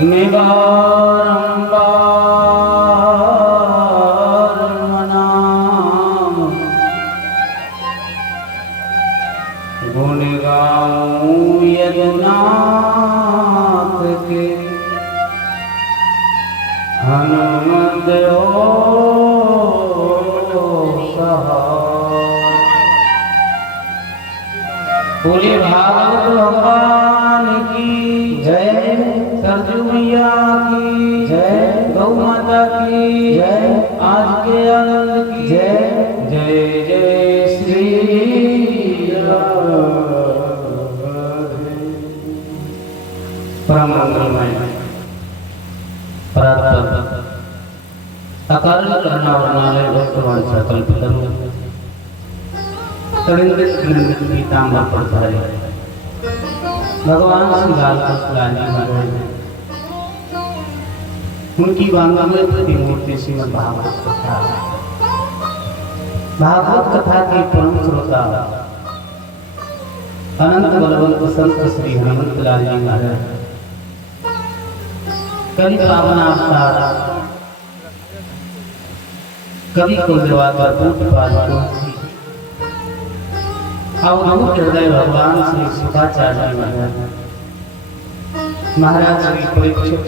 मैं बारंबार मनाम गुण गाऊं यदुनाथ के हनुमत हो बोले भागवत भगवान की जय, सरजू मैया की जय, गौ माता की जय, आज के आनंद की जय। जय जय श्री राधे। परम मंगलमय प्रातः अकारण करना वर्णालय भक्तवान सकल पितरु पीताम्बर पढ़ारे भगवान श्री लाल कृष्ण महाराज उनकी वांगमृत की मूर्ति श्रीमद् भागवत कथा। भागवत कथा के परम श्रोता अनंत बलवंत संत श्री हनुमत लाल जी महाराज कवि पावन अवतार कवि को दिवाकर पूज्यपाद तुलसी अवधूत हृदय भगवान श्री सुखाचार्य महाराज श्री परीक्षित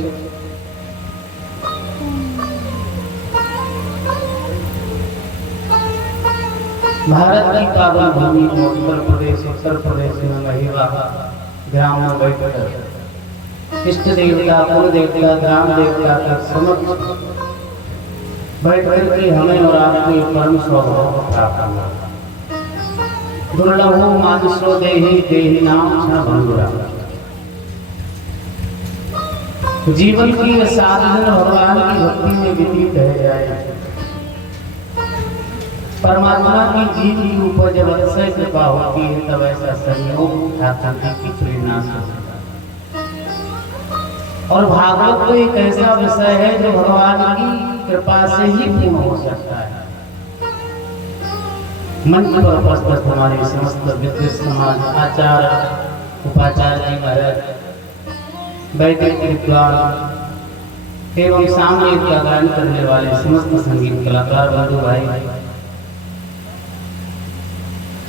भारत की पावन भूमि उत्तर प्रदेश में महिला ग्राम में बैठकर इष्ट देवता कुल देवता ग्राम देवता के समक्ष बैठ करके हमें और आपको परम स्वभाव प्राप्त हुआ। दुर्लभो मानुषो देहि देहि नाम क्षण भंगुरा। जीवन की साधन भगवान की भक्ति में व्यतीत रह जाए। परमात्मा की जीव की ऊपर जब अतिशय कृपा होती है तब ऐसा संयोग ठाकुर की प्रेरणा से होता है। और भागवत तो एक ऐसा विषय है जो भगवान की कृपा से ही पूर्ण हो सकता है। मंच पर उपस्थित हमारे समस्त विद्वान समाज आचार्य उपाचार्य जी महाराज वैदिक विद्वान एवं सामयिक का गायन करने वाले समस्त संगीत कलाकार बंधु भाई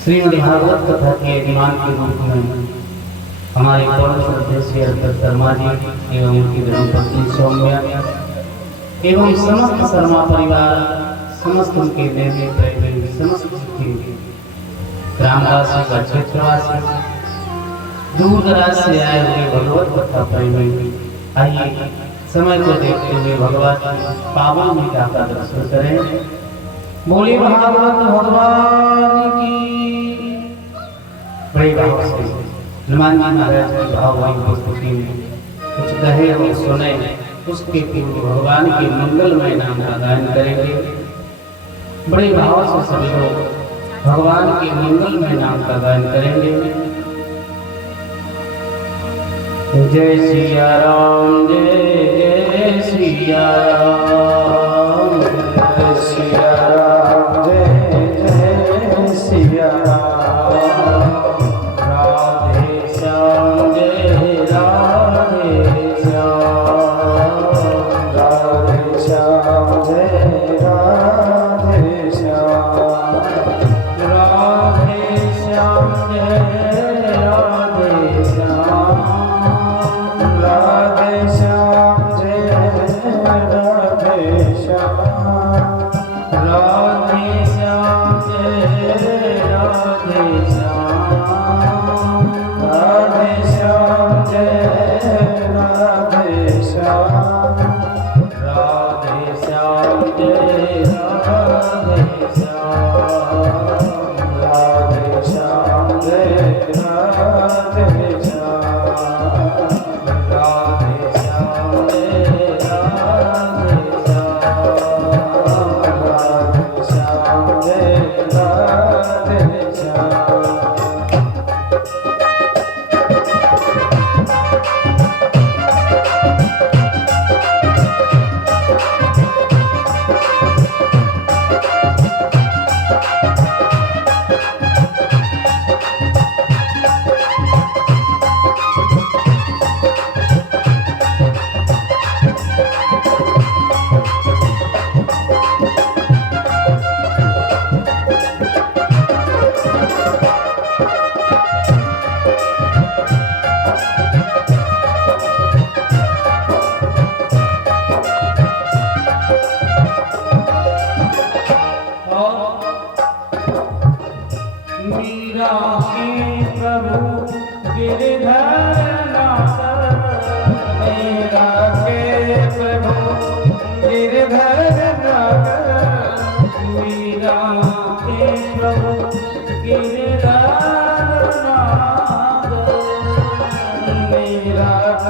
श्रीमद् भागवत कथा के यजमान के रूप में हमारे परम श्रद्धेय श्री अर्पित शर्मा जी एवं उनकी धर्मपत्नी सौम्या एवं समस्त शर्मा परिवार समस्त उनके देवी प्रेमी समस्त ग्रामवासी का क्षेत्रवासी दूर दराज से आए हुए भगवत कथा प्रेमी आइए समय को देखते हुए भगवान की पावन लीला का दर्शन करें। बोले भागवत भगवान की बड़े भाव से हनुमान जी महाराज की भाववाही उपस्थिति में कुछ कहे और सुने उसके पूर्व भगवान के मंगलमय नाम का गायन करेंगे। बड़े भाव से सभी लोग भगवान के मंगलमय नाम का गायन करेंगे। जय सिया राम जय जय सिया राम जय सिया राम जय जय सिया राम राधे श्याम जय राधे श्याम राधे श्याम जय राधे श्याम राधे श्याम जय राधे श्याम राधे श्याम जय राधे श्याम राधे श्याम जय राधे श्याम राधे श्याम जय राधे श्याम राधे श्याम जय राधे श्याम राधे श्याम जय राधे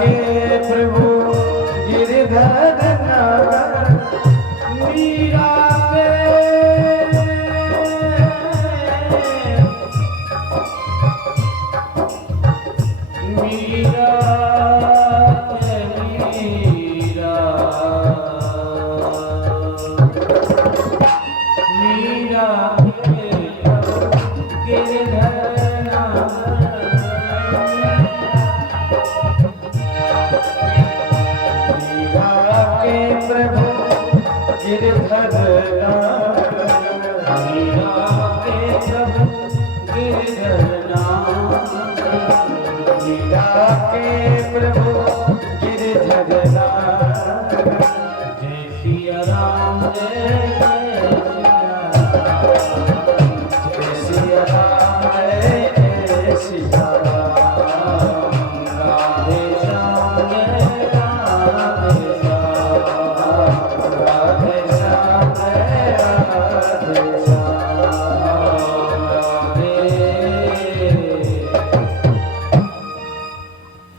के प्रभु गिरधर मीरा के मीरा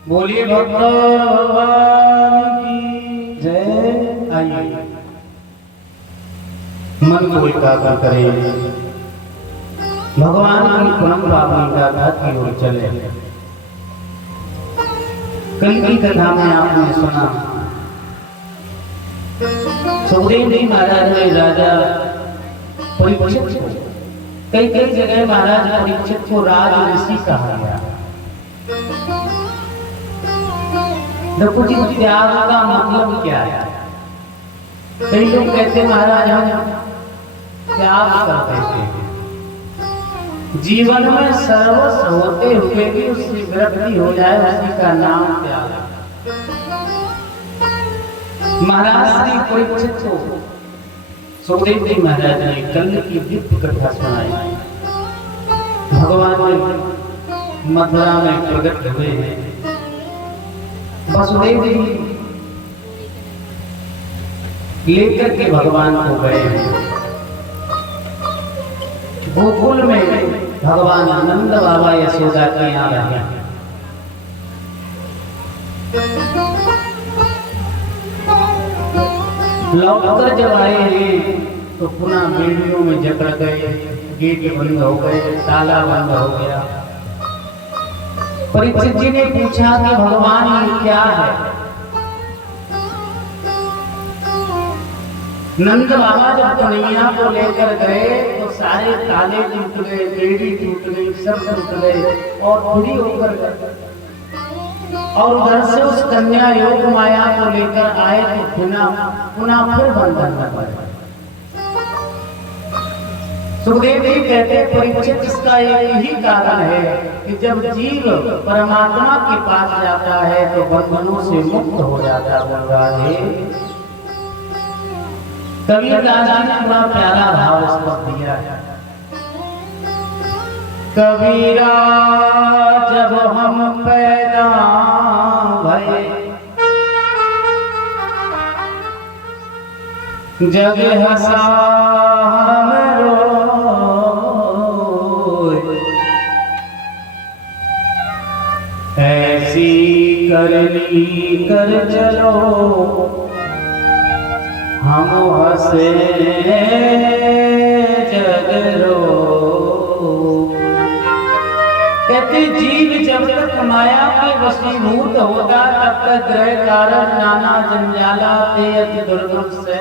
बोलिए भगवान की जय। आइए मन को एकाग्र करें, भगवान की परम पावनी गाथा की ओर चले। कल की कथा में आपने सुना सुखदेव जी महाराज ने राजा परीक्षित, कई कई जगह महाराज परीक्षित को राज ऋषि कहा गया। देखो जी, त्याग का मतलब क्या है? कई लोग कहते महाराज हम त्याग करते हैं, जीवन में सर्वस्व होते हुए भी उसकी वृद्धि हो जाए, उसी का नाम त्याग। महाराज श्री परीक्षित को सुखदेव जी महाराज ने कल की दिव्य कथा सुनाई। भगवान मथुरा में प्रकट हुए हैं, वसुदेव जी लेकर के भगवान को गए हैं। गोकुल में भगवान नंद बाबा यशोदा के यहाँ रहे। लौटकर जब आए हैं तो पुनः बेड़ियों में जकड़ गए, गेट बंद हो गए, ताला बंद हो गया। परीक्षित जी ने पूछा कि भगवान ये क्या है? नंद बाबा जब कन्हैया को लेकर गए तो सारे ताले टूट गए, बेड़ी टूट गई, सब टूट गए और खुली होकर गए। और उधर से उस कन्या योग माया को लेकर आए तो पुनः फिर बंधन में पड़े। सुखदेव जी कहते परीक्षित, इसका एक ही कारण है कि जब जीव परमात्मा के पास जाता है तो बंधनों से मुक्त हो जाता है। कबीरदास जी ने बड़ा प्यारा भाव इस पर दिया है। कबीरा जब हम पैदा भये, जग हंसा हमरो, ऐसी करनी कर चलो हम हंसे जग रो। कहते जीव जब तक माया के वशीभूत होगा तब तक ग्रह कारण नाना जंजाला ते अति दुर्गम से।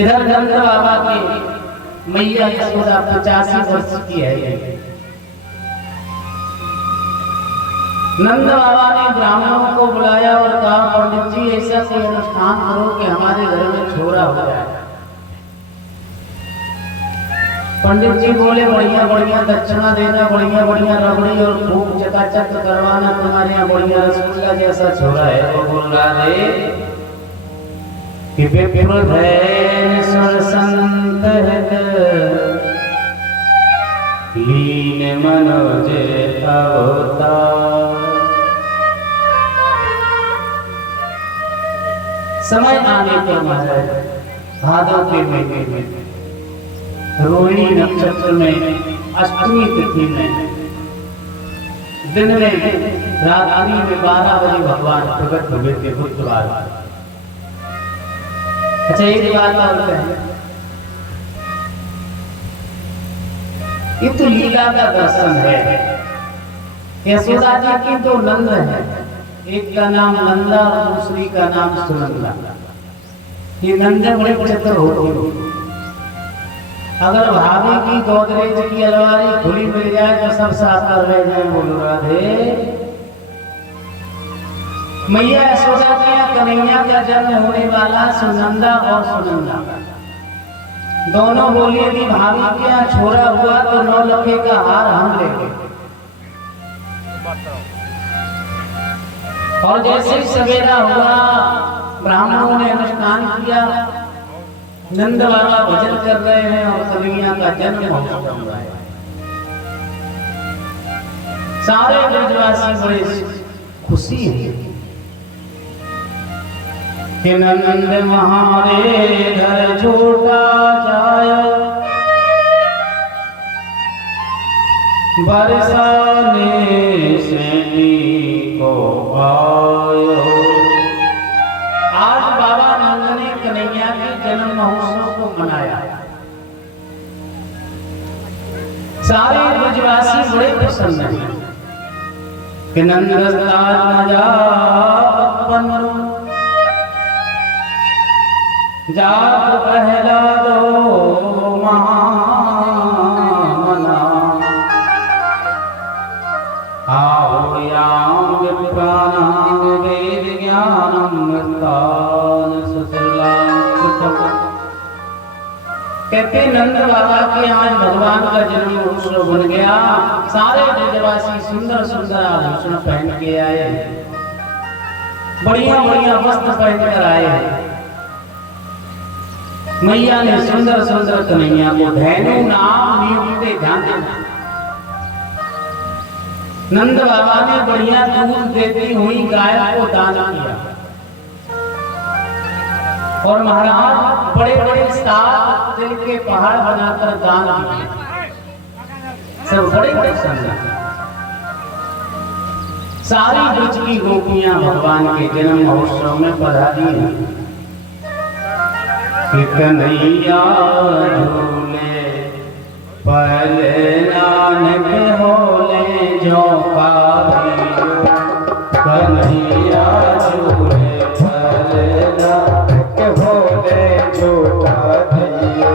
इधर नंद बाबा की मैया यशोदा 85 वर्ष की है। नंद बाबा ने ब्राह्मणों को बुलाया और कहा पंडित जी ऐसा कोई अनुष्ठान करो कि हमारे घर में छोरा हो जाए। पंडित जी बोले बढ़िया बढ़िया दक्षिणा देना, बढ़िया बढ़िया रबड़ी और खूब चकाचक करवाना, तुम्हारे यहाँ बढ़िया रसगुल्ला जैसा छोरा है। तो बोल रहा है कि विप्र धैर्य सुर संत लीन मनोज अवतार। समय आने पर महाराज भादव के महीने में रोहिणी नक्षत्र में अष्टमी तिथि में दिन में रात्रि में 12 बजे भगवान प्रकट हुए थे बुधवार। अच्छा एक बात और कहें, ये तो लीला का दर्शन है। यशोदा जी की तो नंद है, एक का नाम नंदा और दूसरी का नाम सुनंदा। ये नंदे बड़े चतुर होते। अगर भाभी की गोदरेज की अलमारी खुली मिल जाए तो सब साफ कर ले जाए। बोलो राधे। मैया यशोदा के यहाँ कन्हैया का जन्म होने वाला सुनंदा और सुनंदा दोनों बोलिए कि भाभी के यहाँ छोरा हुआ तो 9 लखे का हार हम लेंगे। और जैसे ही सवेरा हुआ ब्राह्मणों ने अनुष्ठान किया, नंद बाबा भजन कर रहे हैं और कन्हैया का जन्म महोत्सव हो रहा है। सारे ब्रजवासी बड़े खुशी है कि नंद महारे घर छोटा जाया, बरसाने से को आयो। आज बाबा नंद ने कन्हैया के जन्म महोत्सव को मनाया। सारे ब्रजवासी बड़े प्रसन्न हैं कि नंद जात पहला दो महामना, आओ याम विप्राणाम वेद ज्ञानम मृतान सुशीलांकृतम। कहते नंद बाबा के आज भगवान का जन्म महोत्सव बन गया। सारे ब्रजवासी सुंदर सुंदर आभूषण पहन के आए, बढ़िया बढ़िया वस्त्र पहन कर आए। मैया ने सुंदर सुंदर कन्हैया को धैनु नाम नियुक्ते ध्यान देना। नंद बाबा ने बढ़िया दूध देती हुई गाय को दान किया और महाराज बड़े बड़े 7 तिल के पहाड़ बनाकर दान किए। सब बड़े बड़े संत। सारी ब्रज की गोपियां भगवान के जन्म महोत्सव में पधारी हैं। कन्हैया झूले पहले नानक होले जो पारियो, कन्हैया झूले पहले नानक होले जो पारियो,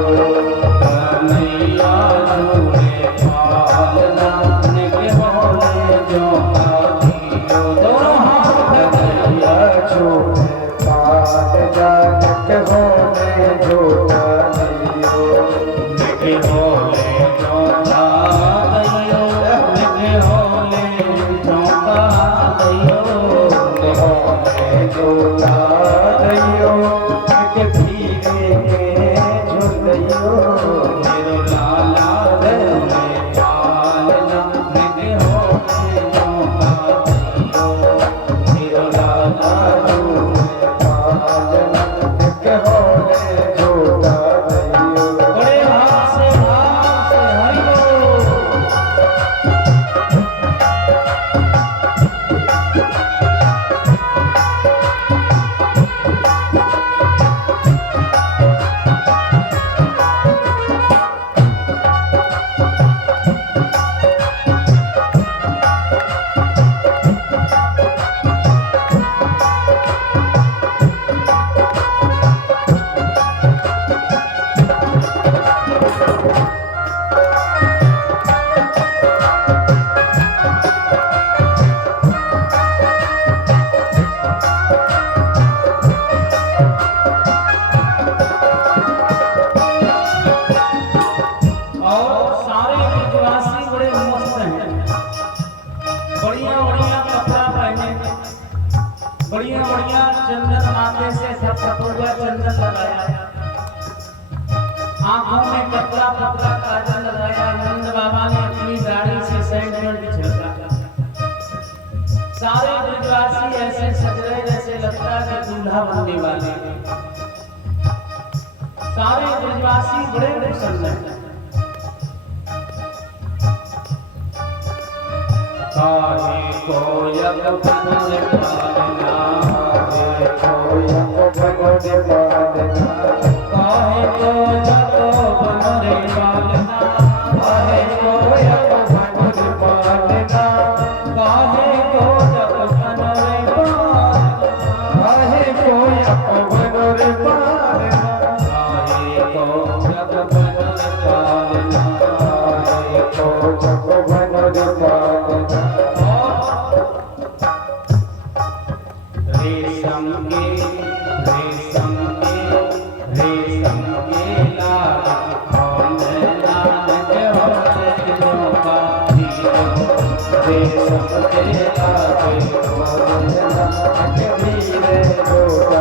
कन्हैया झूले पहले नानक होले जो पारियो। दोनों हाथ कन्हैया झूले पहले नानक होले जोता दियो, निके होले जोता दियो, निके होले जोता दियो, निके होले जोता दियो, निके भीगे के झुलियो, मेरो लाला रे पालना, निके होले जोता दियो, मेरो लाला रे पालना, निके होले जोता दियो। बड़े हाथ से हरि बोल। बढ़िया बढ़िया चंदन माथे से फटफटुआ चंदन लगाया, आंखों में पतला पतला काजल लगाया। नंद बाबा ने अपनी दाढ़ी से सैंडल छिड़का। सारे ब्रजवासी ऐसे सज रहे जैसे लगता है दूल्हा बनने वाले। सारे ब्रजवासी बड़े प्रसन्न हैं। काहे को यक बन पालना, काहे को यक बन पालना, काहे को यक बन पालना, काहे को यक बन पालना, काहे को यक बन पालना, काहे को यक बन पालना, काहे को यक बन पालना, काहे को यक बन पालना। रेशम के लाल कौन लाल होते होगा धीरे, रेशम के लाल कौन लाल धीरे होगा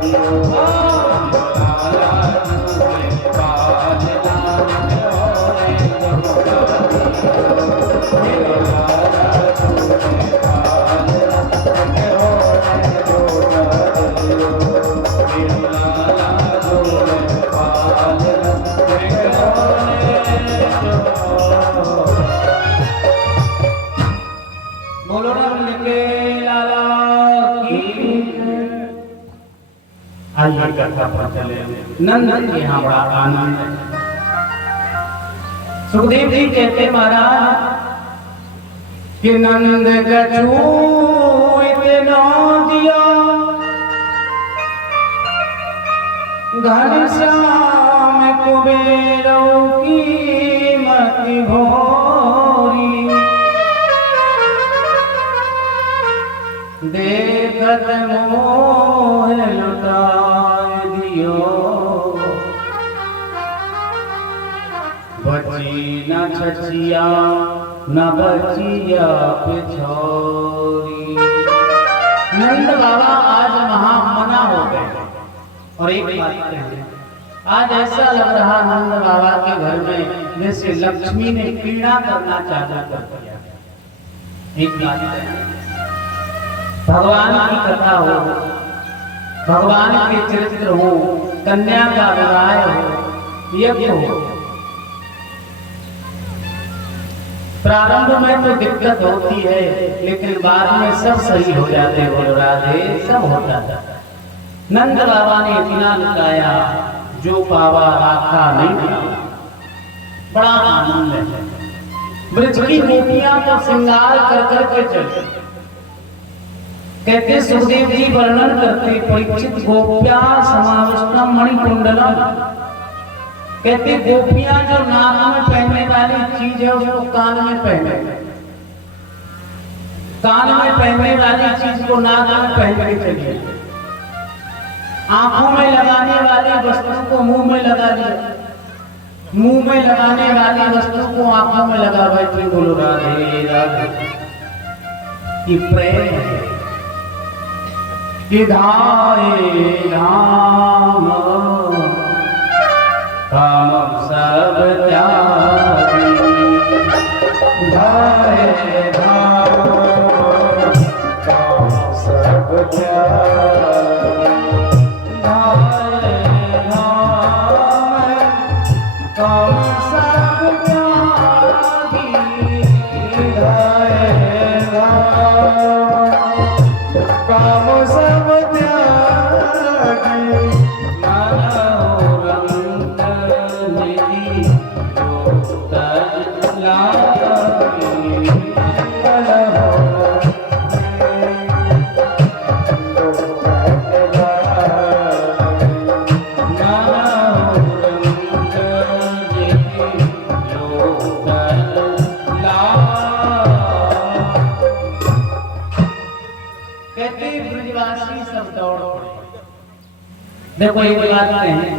धीरे, लाला झूले बाल लाल होते होगा धीरे, लाला झूले बाल लाल होते होगा धीरे, लाला झूले बाल बोलो नंद के लाला की। आइए कथा पर चले। नंद के यहाँ बड़ा आनंद है। सुखदेव जी कहते महाराज कि नंद कछु इतना दिया, घनश्याम कुबेरों की मति भोरी, देखत मोह लुटाए दियो, बची न छछिया न बचिया पिछोरी। नंद बाबा आज महामना हो गए। और एक बात कहें, आज ऐसा लग रहा नंद बाबा के घर में जैसे लक्ष्मी ने पीड़ा करना चालू कर दिया। एक बात कहें, भगवान की कथा हो, भगवान के चरित्र हो, कन्या का विवाह हो, यज्ञ हो, प्रारंभ में तो दिक्कत होती है लेकिन बाद में सब सही हो जाते। बोलो राधे, सब हो जाता। नंद बाबा ने इतना लुटाया, जो पावा राखा नहीं पावा। बड़ा आनंद है। ब्रज की गोपियां तो श्रृंगार कर करके चलती। कहते सुखदेव जी वर्णन करते, परीक्षित गोप्या समाविष्टम मणिकुंडलम। कहते गोपियां जो नाक में पहनने वाली चीज है उसको कान में पहने, कान में पहनने वाली चीज को नाक में पहन के चलिए, आंखों में लगाने वाली वस्तु को मुंह में लगा दिया, मुंह में लगाने वाली वस्तु को आंखों में लगा बैठी। बोलो राधे राधे। कि प्रेम है कि धाये राम काम सब त्यागी, धाये राम काम सब त्यागी, धाये राम काम सब त्यागी, धाये राम काम सब त्यागी, मनोरंग निधि योग लागी, देखो एक बात कहें,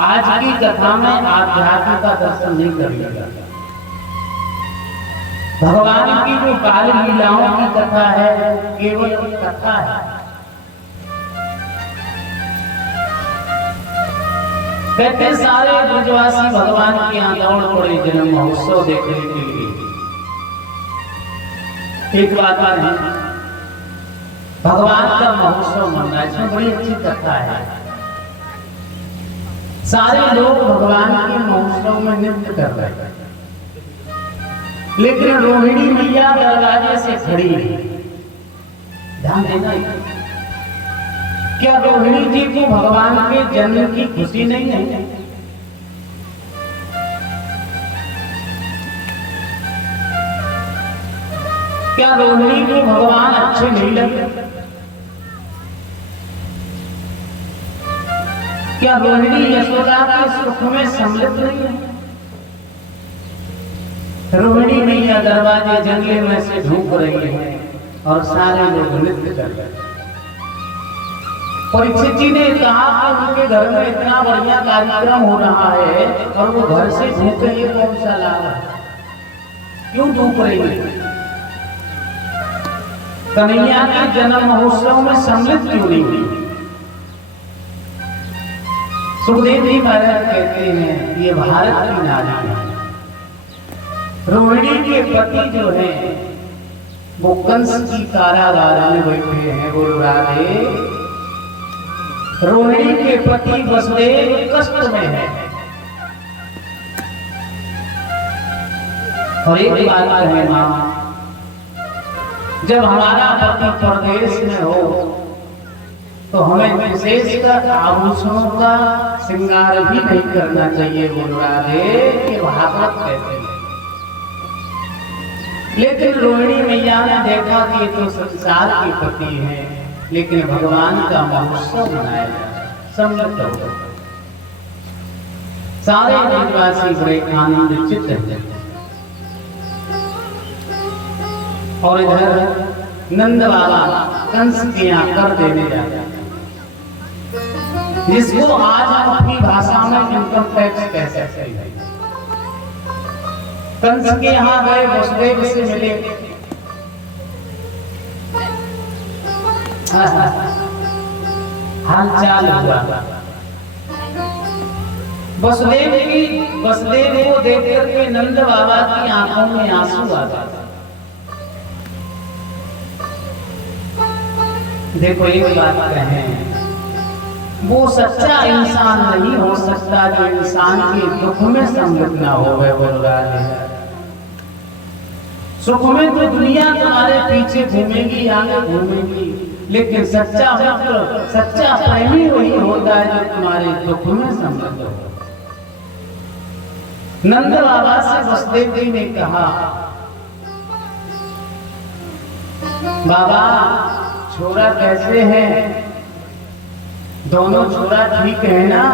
आज की कथा में आध्यात्म का दर्शन नहीं करिएगा। भगवान की जो बाल लीलाओं की कथा है केवल एक कथा है। कहते सारे ब्रजवासी भगवान के यहाँ दौड़ पड़े जन्म महोत्सव देखने के लिए। एक बात है, भगवान का महोत्सव मन रहा है, इसमें बड़ी अच्छी कथा है। सारे लोग भगवान के महोत्सव में नृत्य कर रहे हैं। लेकिन रोहिणी मैया दरवाजे से खड़ी है। ध्यान देना, क्या रोहिणी जी को भगवान के जन्म की खुशी नहीं है? क्या रोहिणी को भगवान अच्छे नहीं लगे? क्या रोहिणी यशोदा के सुख में सम्मिलित नहीं है? रोहिणी मैया दरवाजे जंगले में से ढूंढ रही है और सारे लोग नृत्य कर रहे हैं। परीक्षित जी ने कहा कि उनके घर में इतना बढ़िया कार्यक्रम हो रहा है और वो घर से ढूंढ रही है, कौन सा लाभ है? क्यों ढूंढ रही है? कन्हैया के जन्म महोत्सव में सम्मिलित क्यों नहीं हुई? सुखदेव जी महाराज कहते हैं ये भारत की नारी है। रोहिणी के पति जो है वो कंस की कारागार में बैठे हैं। बोलो राधे। रोहिणी के पति वसुदेव कष्ट में है। और एक बात कहे मां, जब हमारा पति परदेश में हो तो हमें विशेषकर आभूषणों का श्रृंगार भी नहीं करना चाहिए। बोल राधे के भागवत कहते हैं। लेकिन रोहिणी मैया ने देखा कि ये तो संसार के पति हैं, लेकिन भगवान का महोत्सव मनाया सम्मिलित हो। सारे ब्रजवासी बड़े आनंदित हैं। और इधर नंद बाबा कंस के यहाँ कर देने जाते हैं, जिसको आज हम अपनी भाषा में इनकम टैक्स कह सकते हैं। कंस के यहाँ गए, वसुदेव से मिले। हाल चाल हुआ। वसुदेव को देख करके नंद बाबा की आंखों में आंसू आ गए। देखो एक बात कहें, वो सच्चा इंसान नहीं हो सकता जो इंसान के दुख में सम्मिलित ना हो। बोल रहा है सुख में तो दुनिया तुम्हारे पीछे घूमेगी, आगे घूमेगी, लेकिन सच्चा मित्र, सच्चा प्रेमी वही होता है जो तुम्हारे दुख में सम्मिलित हो। नंद बाबा से वसुदेव जी ने कहा, बाबा छोरा कैसे है? दोनों छोरा ठीक है ना?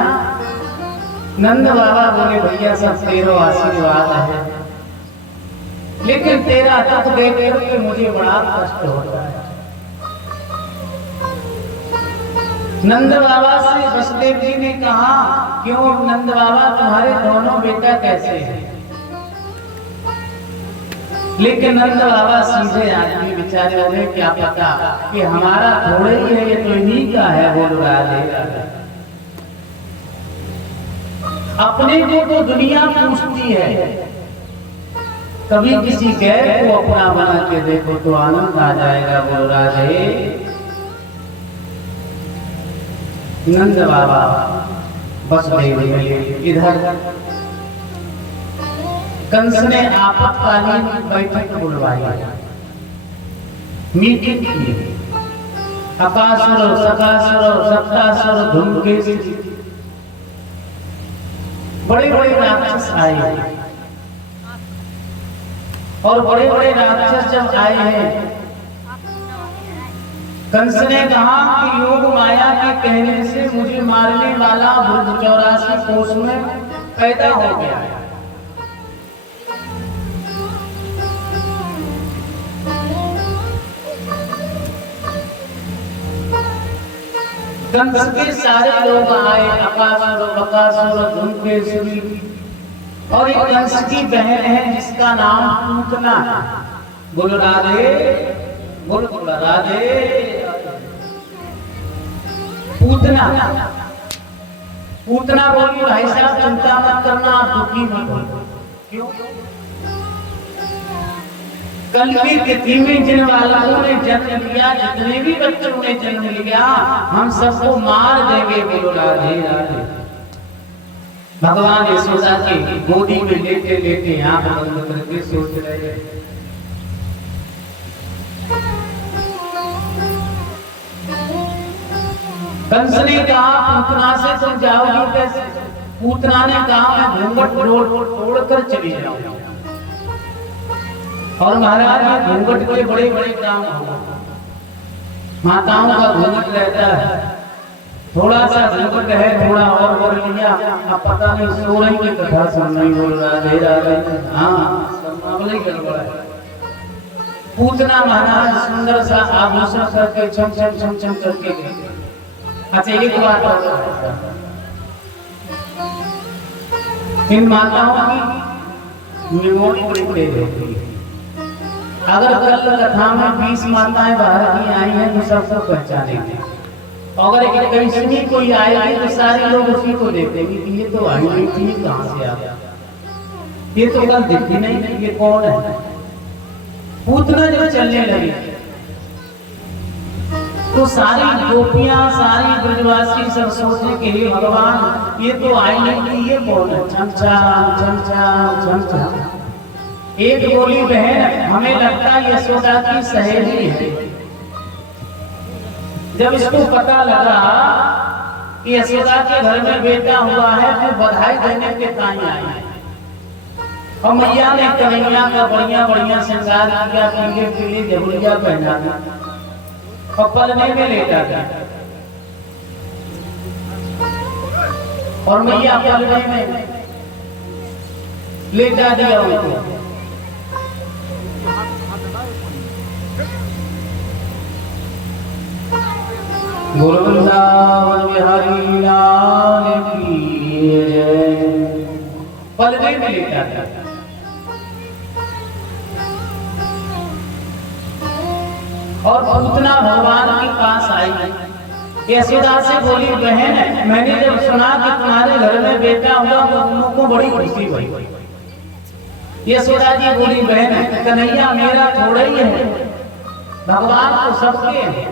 नंद बाबा बोले, भैया सब तेरा आशीर्वाद है, लेकिन तेरा दुख देख करके मुझे बड़ा कष्ट होता है। नंद बाबा से वसुदेव जी ने कहा, क्यों नंद बाबा तुम्हारे दोनों बेटा कैसे हैं? लेकिन नंद बाबा सीधे आदमी बेचारे, उन्हें क्या पता कि हमारा थोड़े ही है, ये तो इन्हीं का है। बोल राधे। अपने को तो दुनिया पूछती है, कभी किसी गैर को अपना बना के देखो तो आनंद आ जाएगा। बोल राधे। नंद बाबा वसुदेव मिले। इधर कंस ने आपातकालीन बैठक बुलवाई, मीटिंग की। अकासुर, सकासुर, सप्तासुर, धूमकेतु, बड़े बड़े राक्षस आए। और बड़े बड़े राक्षस जब आए हैं, कंस ने कहा कि योग माया के कहने से मुझे मारने वाला वृद्ध 84 कोष में पैदा हो गया है। कंस के सारे लोग आए, अकासुर, बकासुर, धूमकेतु, और एक कंस की बहन है जिसका नाम पूतना है। बोलो राधे। बोलो राधे। पूतना बोली, भाई साहब चिंता मत करना, आप दुखी मत हो। क्यों? कल की तिथि में जिन वालों ने जन्म लिया, जितने भी बच्चों ने जन्म लिया, हम सबको मार देंगे। बोलो राधे राधे। भगवान यशोदा के गोदी में लेटे लेटे आंख बंद करके सोच रहे। कंस ने कहा पूतना से तुम जाओगी कैसे? पूतना ने कहा मैं घूंघट तोड़कर चली जाऊंगी। और महाराज ये घूंघट के बड़े बड़े काम हो, माताओं का घूंघट रहता है, थोड़ा सा घूंघट है, थोड़ा और कर लिया, अब पता नहीं सो रही की कथा सुन नहीं बोल रहा दे रहा। हाँ मामले गड़बड़ है। पूतना महाराज सुंदर सा आभूषण करके छम छम छम छम करके गए। अच्छा एक बात और, इन माताओं की मेमोरी बड़ी तेज होती है। अगर कल कथा में 20 माताएं बाहर की आई हैं तो सबको पहचानेंगे, अगर 21वीं कोई आएगी तो सारे लोग उसी को देखेंगे कि ये तो आई नहीं थी, कहां से आ गया, ये तो कल दिखी नहीं, ये कौन है। पूतना जब चलने लगी तो सारी गोपियां सारी ब्रजवासी सब सोचने के लिए भगवान ये तो आई नहीं थी, ये कौन है। छम एक बोली बहन हमें लगता है यशोदा की सहेली है। जब इसको पता लगा कि यशोदा के घर में बेटा हुआ है तो बधाई देने के ताई आई है। और मैया ने कन्हैया का बढ़िया बढ़िया श्रृंगार किया, पीले पीले जबुलिया पहना और पलने में लेटा गया। और मैया पलने में लेटा दिया उनको। बोलो वृंदावन बिहारी लाल की जय। पलने में लेटा गया। और पूतना भगवान के पास आई, यशोदा से बोली बहन मैंने जब सुना कि तुम्हारे घर में बेटा हुआ तो तुमको बड़ी खुशी हुई। यशोदा जी बोली बहन कन्हैया मेरा थोड़ा ही है, भगवान तो सबके हैं,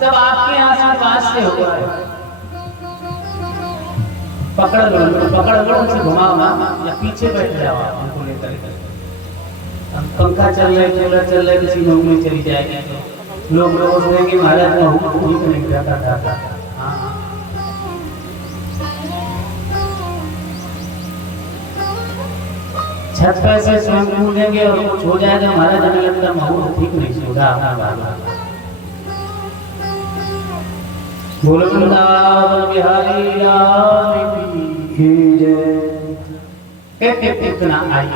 सब आपके आशीर्वाद से हुआ है। पकड़ लो से घुमाओ ना या पीछे बैठ जाओ उनको लेकर। पंखा चल रहा है, चूल्हा चल रहा है, किसी महू में चली जाएगी तो लोग सोचेंगे महाराज महू ठीक नहीं जाता। हाँ छत पे से स्वयं कूदेंगे और कुछ हो जाएगा महाराज हमें लगता महू ठीक नहीं होगा। बोलो वृंदावन बिहारी लाल की जय। कहते कितना आई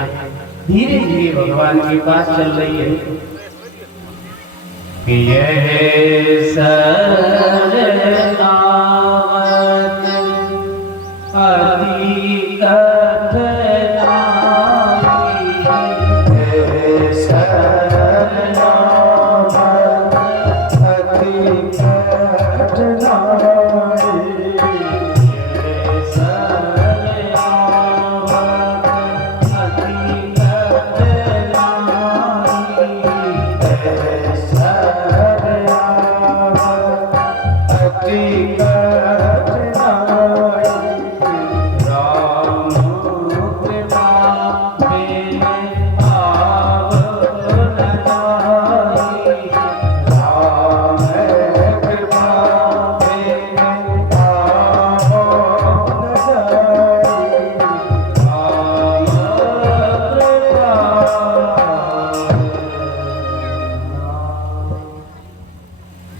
धीरे धीरे भगवान के पास चल रही है। ये सरलावत अति कठिनाई, ये सरलावत अति कठिनाई।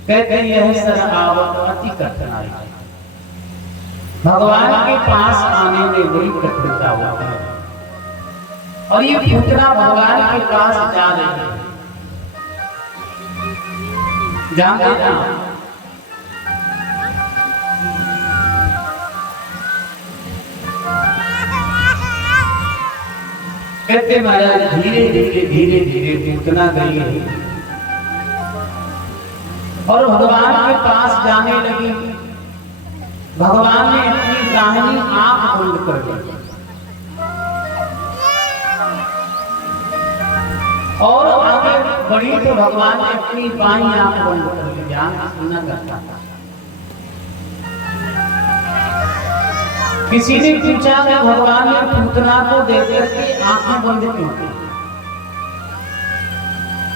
कहते यह सरआवत अति कठिनाई, भगवान के पास आने में बड़ी कठिनता होती है। और ये पूतना भगवान के पास जा रही है, जानते ना कहते महाराज धीरे धीरे पूतना गई है और भगवान के पास जाने लगी। भगवान ने अपनी दाहिनी आंख बंद कर दी और आगे बढ़ी तो भगवान ने अपनी बाईं आंख बंद कर ली। ध्यान सुनना करता था किसी ने पूछा कि भगवान ने पूतना को देकर के आंखें बंद क्यों की?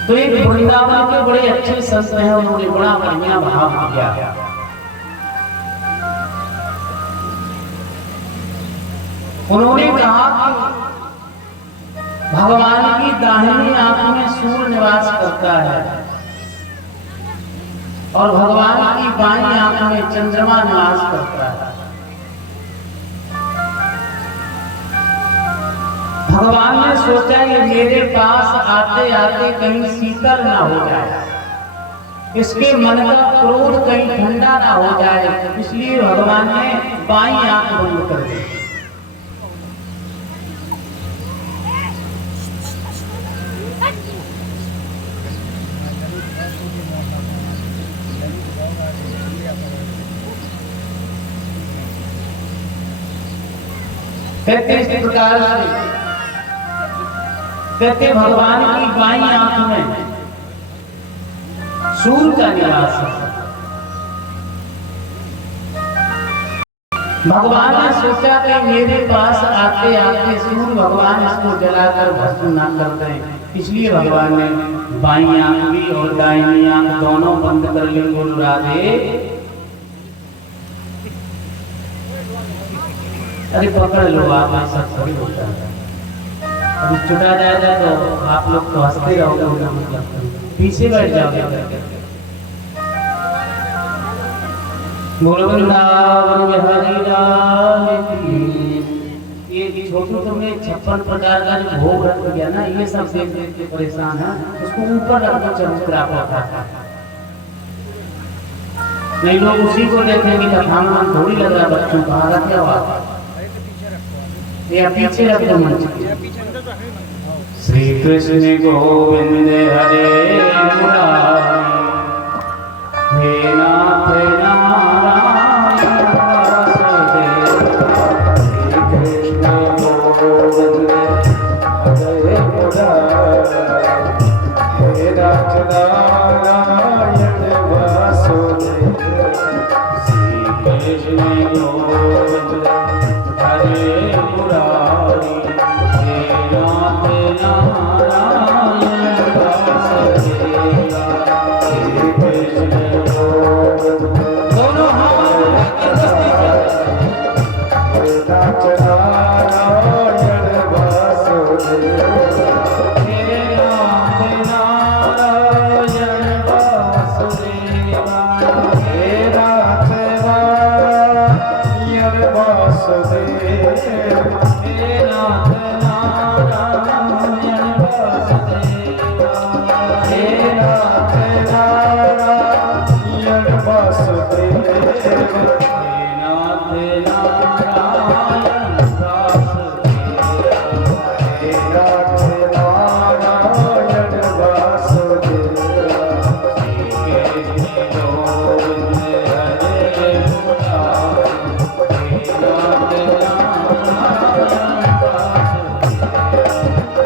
तो एक वृंदावन के बड़े अच्छे संत हैं, उन्होंने बड़ा बढ़िया भाव दिया। उन्होंने कहा कि भगवान की दाहिनी आंख में सूर्य निवास करता है और भगवान की बाईं आंख में चंद्रमा निवास करता है। भगवान ने सोचा कि मेरे पास आते आते कहीं शीतल ना हो जाए, इसके मन का क्रोध कहीं ठंडा ना हो जाए, इसलिए भगवान ने बाईं आंख बंद कर दी। कहते इस प्रकार से कहते भगवान की बाईं आंख में सूर्य का निवास है। भगवान ने सोचा कि मेरे पास आते आते सूर्य भगवान इसको जलाकर भस्म न कर दें, इसलिए भगवान ने बाईं आंख भी और दाहिनी आंख दोनों बंद कर ली। बोल राधे। अरे पकड़ लो आप, ऐसा थोड़ी होता है। अब छुटा जाएगा तो आप लोग तो हंसते रहोगे, मतलब पीछे बैठ जाओगे। बोलो वृंदावन बिहारी लाल की। ये छोटू तुमने 56 प्रकार का जो भोग रख दिया ना, ये सब देख देख के परेशान है, उसको ऊपर रख दो चबूतरा पर। नहीं लोग उसी को देखेंगे जब हम थोड़ी लग रहा बच्चों का। आगे क्या बात है, या पीछे रख दो मंच के। श्री कृष्ण गोविंद हरे मुरारी, हे नाथ नारायण वासुदेव। श्री कृष्ण गोविंद हरे मुरारी, हे नाथ नारायण वासुदेव। श्री कृष्ण गोविंद हरे मुरारी, हे नाथ नारायण वासुदेव। श्री कृष्ण गोविंद, दोनों हाथ हे नाथ नारायण वासुदेव। हे नाथ नारायण वासुदेव, हे नाथ नारायण वासुदेव। हे नाथ नारायण वासुदेव, हे नाथ नारायण वासुदेव। हे नाथ नारायण वासुदेव, हे नाथ नारायण वासुदेव।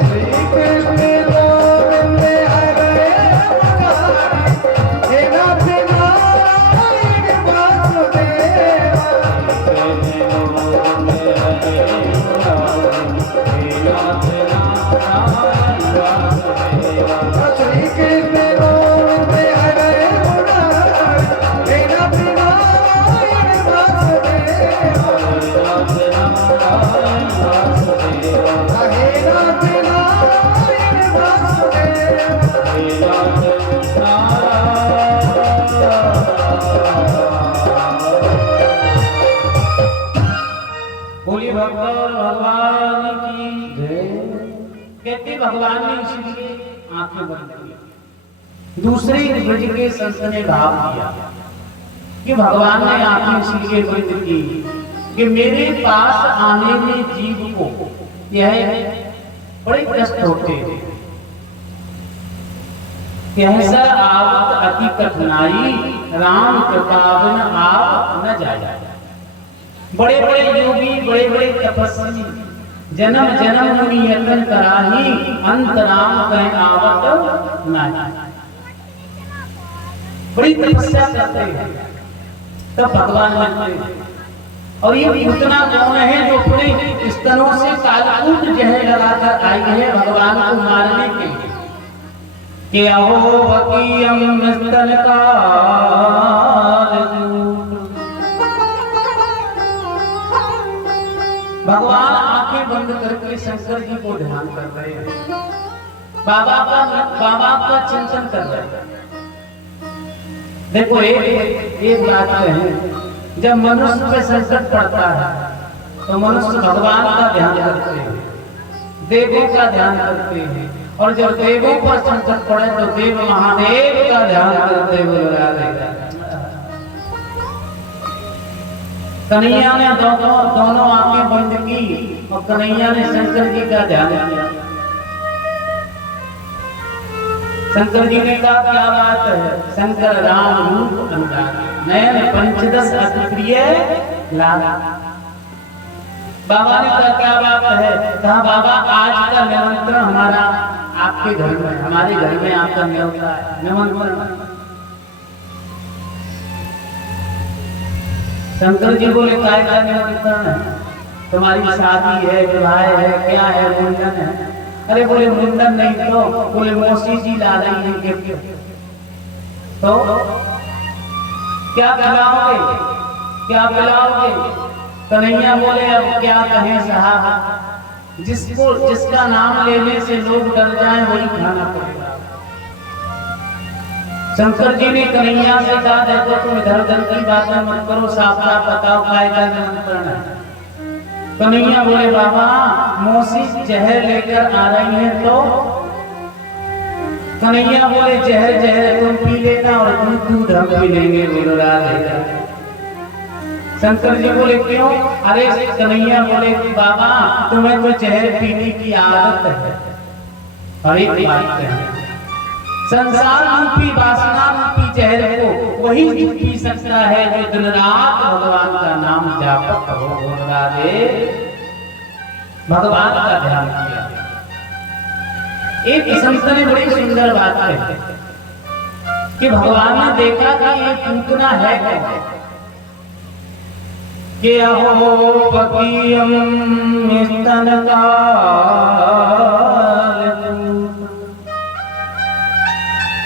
श्री कृष्ण गोविंद हरे मुरारी, हे नाथ नारायण वासुदेव। श्री कृष्ण गोविंद हरे मुरारी, हे नाथ नारायण वासुदेव। श्री कृष्ण गोविंद हरे मुरारी, हे नाथ नारायण वासुदेव। हे नाथ नारायण वासुदेव। बोलिए भगवान भगवान की जय। कहते भगवान ने इसलिए आंखें बंद की। दूसरे ब्रज के संत ने भाव दिया कि भगवान ने आंखें इसलिए बंद की कि मेरे पास आने में जीव को यह बड़े कष्ट होते हैं। कैसा आवत अति कठिनाई, राम कृपा बिन आप न जाए। बड़े बड़े योगी, बड़े बड़े तपस्वी, जन्म जन्म मुनि यत्न कराही, अंत राम कह आवत नाही। बड़ी तपस्या करते हैं तब भगवान मिलते हैं। और ये पूतना कौन है जो अपने स्तनों से कालकूट जहर लगाकर आई है भगवान को मारने के लिए कि अहो बकीयम स्तन भगवान आंखें बंद करके शंकर जी को ध्यान कर रहे हैं, बाबा का चिंतन कर रहे हैं। देखो एक बात है, जब मनुष्य पे संकट पड़ता है तो मनुष्य भगवान का ध्यान करते हैं, देवों का ध्यान करते हैं, और जब देवों पर संकट पड़े तो देव महादेव का ध्यान करते हुए लगा देगा। कन्हैया ने दोनों आंखें बंद की और कन्हैया ने शंकर जी का ध्यान किया। शंकर जी ने कहा क्या बात है, शंकर राम रूप अनुराग नयन पंचदश अतिप्रिय लाल। बाबा ने कहा क्या बात है, कहा बाबा आज का निमंत्रण हमारा आपके घर में, हमारे घर में आपका न्योता है, निमंत्रण। शंकर जी बोले काय का निमंत्रण है, तुम्हारी शादी है, विवाह है, क्या है, मुंडन है? अरे बोले मुंडन नहीं तो बोले मौसी जी ला रही है गिफ्ट, तो क्या खिलाओगे, क्या पिलाओगे? कन्हैया बोले अब क्या कहें साहब, जिसका नाम लेने से लोग डर जाएं वही खाना पड़ेगा। शंकर जी ने कन्हैया से कहा देखो तुम इधर उधर की बातें मत करो, साफ साफ बताओ काय का निमंत्रण है। कन्हैया बोले बाबा मौसी जहर लेकर आ रही है तो? कन्हैया बोले जहर तुम पी लेना और दूध हम पी लेंगे, बोलो राधे। शंकर जी बोले क्यों? अरे कन्हैया बोले बाबा तुम्हें तो जहर पीने की आदत है, और एक बात है संसार रूपी वासना रूपी जहर को वही पी सकता है जो दिन रात भगवान का नाम जापत हो, बोल राधे। भगवान का ध्यान किया। एक संत ने बड़ी सुंदर बात कही कि भगवान ने देखा कि ये पूतना है कि अहो बकीयम स्तन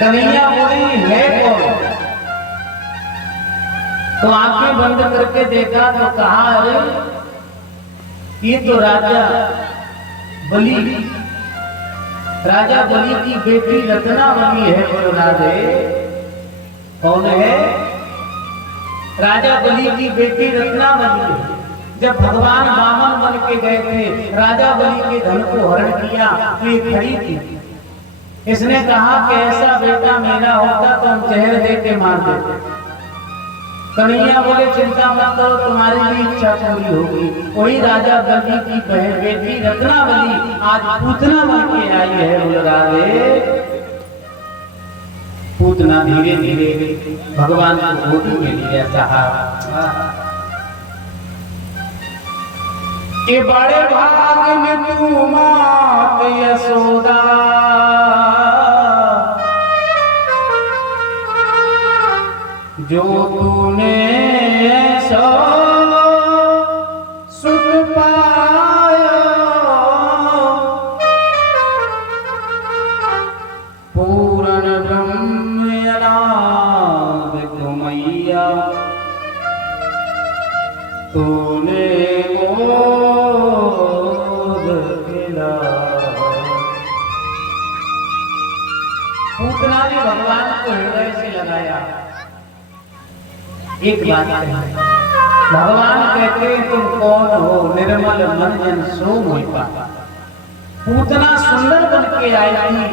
कन्हैया बोली है कौन? तो आंखें बंद करके देखा तो कहा अरे ये तो राजा बलि की बेटी रत्नावली है, बोलो राधे। कौन है? राजा बलि की बेटी रत्नावली है। जब भगवान वामन बन के गए थे, राजा बलि के धन को हरण किया तो ये खड़ी थी। इसने कहा कि ऐसा बेटा मेरा होता तो हम जहर दे के मार देते। कन्हैया बोले चिंता मत करो, तुम्हारी भी इच्छा पूरी होगी। वही राजा बलि की बहन बेटी रत्नावली आज पूतना बन के आई है, बोल राधे। पूतना धीरे धीरे भगवान को गोदी में लिया साहब के बड़े भाग में तू मात यशोदा, जो तूने सो सुख पाया, पूर्ण ब्रह्म अनाद मैया तूने पूतना ने भगवान को हृदय से लगाया। एक बात है, भगवान कहते हैं तुम कौन हो, निर्मल मन जन सो मोहि पाया। पूतना सुंदर बन के आई थी,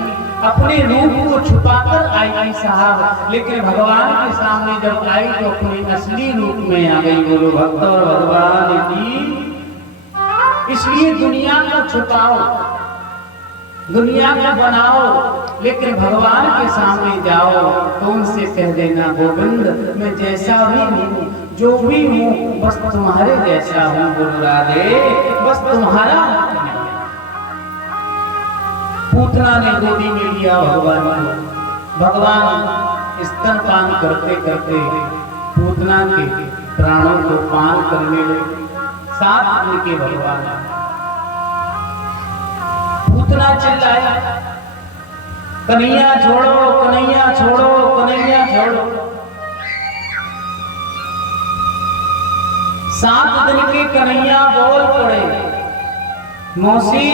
अपने रूप को छुपाकर आई थी साहब, लेकिन भगवान के सामने जब आई तो अपने असली रूप में आ गई। बोलो भक्त और भगवान की। इसलिए दुनिया को छुपाओ, दुनिया को बनाओ, लेकिन भगवान के सामने जाओ तो उनसे कह देना गोविंद मैं जैसा भी हूँ, जो भी हूँ, बस तुम्हारे जैसा हूँ, बोलो राधे, बस तुम्हारा। पूतना ने गोदी में लिया भगवान को। भगवान स्तनपान करते करते पूतना के प्राणों को पान करने लगे। 7 दिन के भगवान पूतना चिल्लाया, कन्हैया छोड़ो, कन्हैया छोड़ो, कन्हैया छोड़ो। 7 दिन के कन्हैया बोल पड़े, मौसी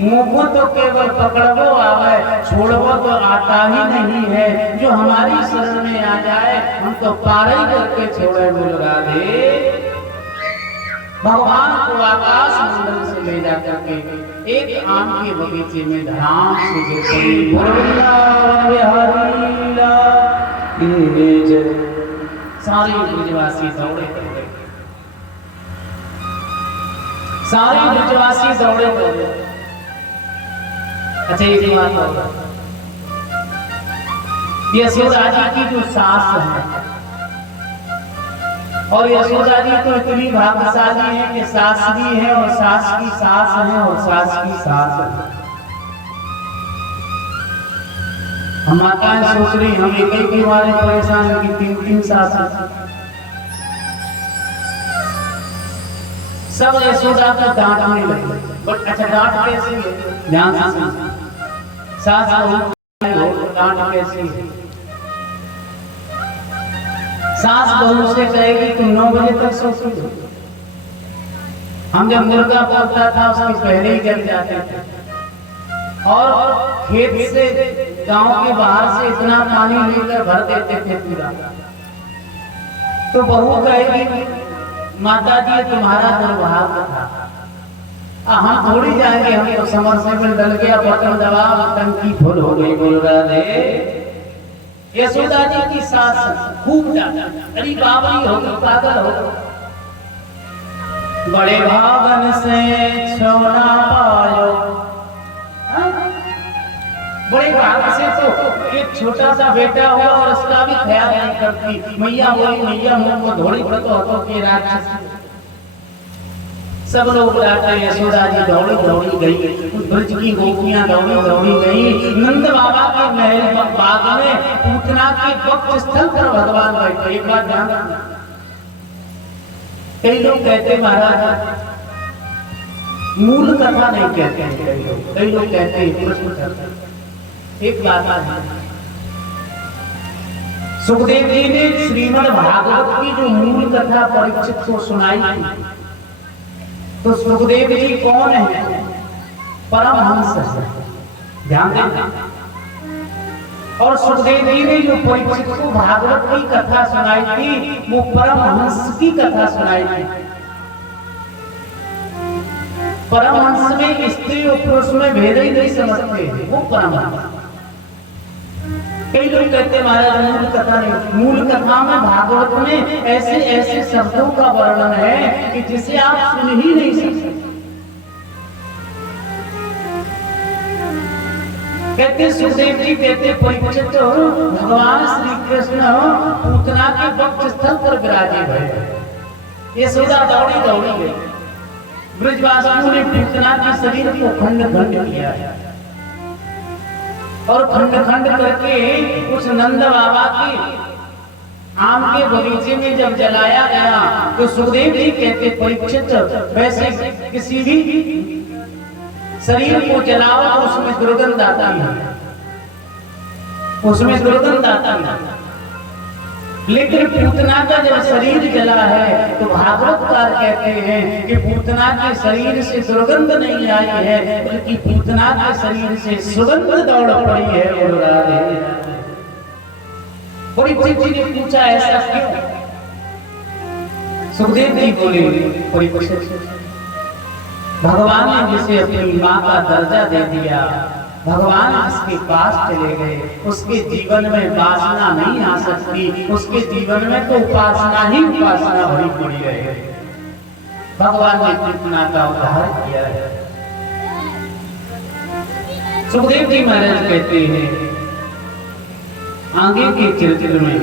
मुँह तो केवल पकड़बो आवे, छोड़बो तो आता ही नहीं है। जो हमारी शरण में आ जाए हम तो पार ही करके छोड़े। बोल राधे भगवान को आकाश मंडल से ले जा करके एक आम के बगीचे में धड़ाम से गिर पड़ी। सारे ब्रजवासी दौड़े दौड़े, सारे ब्रजवासी दौड़े दौड़े। अच्छा एक बात, यशोदा जी की जो सास है, और यशोदा जी तो इतनी भाग्यशाली है कि सास भी है और सास की सास है और सास की सास है। हम माताएं सोच रही हम एक ही बारे परेशान है कि 3-3 सास है। सब यशोदा को डांटने लगे। बट अच्छा डांट कैसी है, ध्यान से सास बहू डांट कैसी है। सास बहू से कहेगी तुम 9 बजे तक सोती हो। हम जब मुर्गा पड़ता था उसके पहले ही जल जाते थे, और खेत से गांव के बाहर से इतना पानी लेकर भर देते थे पूरा। तो बहू कहेगी माता जी तुम्हारा दुर्भाग्य था, हम थोड़ी जाएंगे, हम तो समरसेबल डल गया, बटन दबा टंकी फुल हो गई। बोल रहे यशोदा जी की सास खूब डांटा, अरे बाबरी होगी, पागल हो, बड़े भागन से छोना पायो। बड़े भाग से तो एक छोटा सा बेटा हुआ और उसका भी ख्याल नहीं करती। मैया बोली मैया मुंह को धोड़ी तो के राक्षस। सब लोग डांटे, यशोदा जी दौड़ी दौड़ी गई, ब्रज की गोपियां दौड़ी दौड़ी गई। नंद बाबा के महल बाग में पूतना के वक्ष स्थल पर भगवान बैठे। एक बात ध्यान रखना, कई लोग कहते महाराज मूल कथा नहीं कहते हैं, कई लोग कहते हैं प्रश्न करते। एक बात है, सुखदेव जी ने श्रीमद् भागवत की जो मूल कथा परीक्षित को सुनाई थी, तो सुखदेव जी कौन है? परमहंस है, ध्यान देना। और सुखदेव जी ने जो परीक्षित को भागवत की कथा सुनाई थी वो परमहंस की कथा सुनाई थी। परमहंस में स्त्री और पुरुष में भेद ही नहीं समझते, वो परमहंस। कई लोग कहते महाराज मूल कथा नहीं, मूल कथा में भागवत में ऐसे ऐसे शब्दों का वर्णन है कि जिसे आप सुन ही नहीं सकते। कहते सुखदेव जी कहते परीक्षित भगवान श्री कृष्ण पूतना के वक्ष स्थल पर विराजे भये। यशोदा दौड़ी दौड़ी गई, ब्रजवासियों ने पूतना के शरीर को खंड खंड किया है, और खंड खंड करके उस नंद बाबा के आम के बगीचे में जब जलाया गया तो सुखदेव जी कहते परीक्षित वैसे किसी भी शरीर को जलाओ तो उसमें दुर्गंध आती है, उसमें दुर्गंध आती है। लेकिन पूतना का जब शरीर जला है तो भागवतकार कहते हैं कि पूतना के शरीर से दुर्गंध नहीं आई है, बल्कि पूतना के शरीर से सुगंध दौड़ पड़ी है। बोल रहा है परीक्षित जी ने पूछा ऐसा क्यों? सुखदेव जी बोले परीक्षित भगवान ने जिसे अपनी माँ का दर्जा दे दिया, भगवान जिसके पास चले गए उसके जीवन में वासना नहीं आ सकती, उसके जीवन में तो उपासना ही उपासना भरी पड़ी रहे। भगवान ने पूतना का उद्धार किया है। सुखदेव जी महाराज कहते हैं आगे के चरित्र में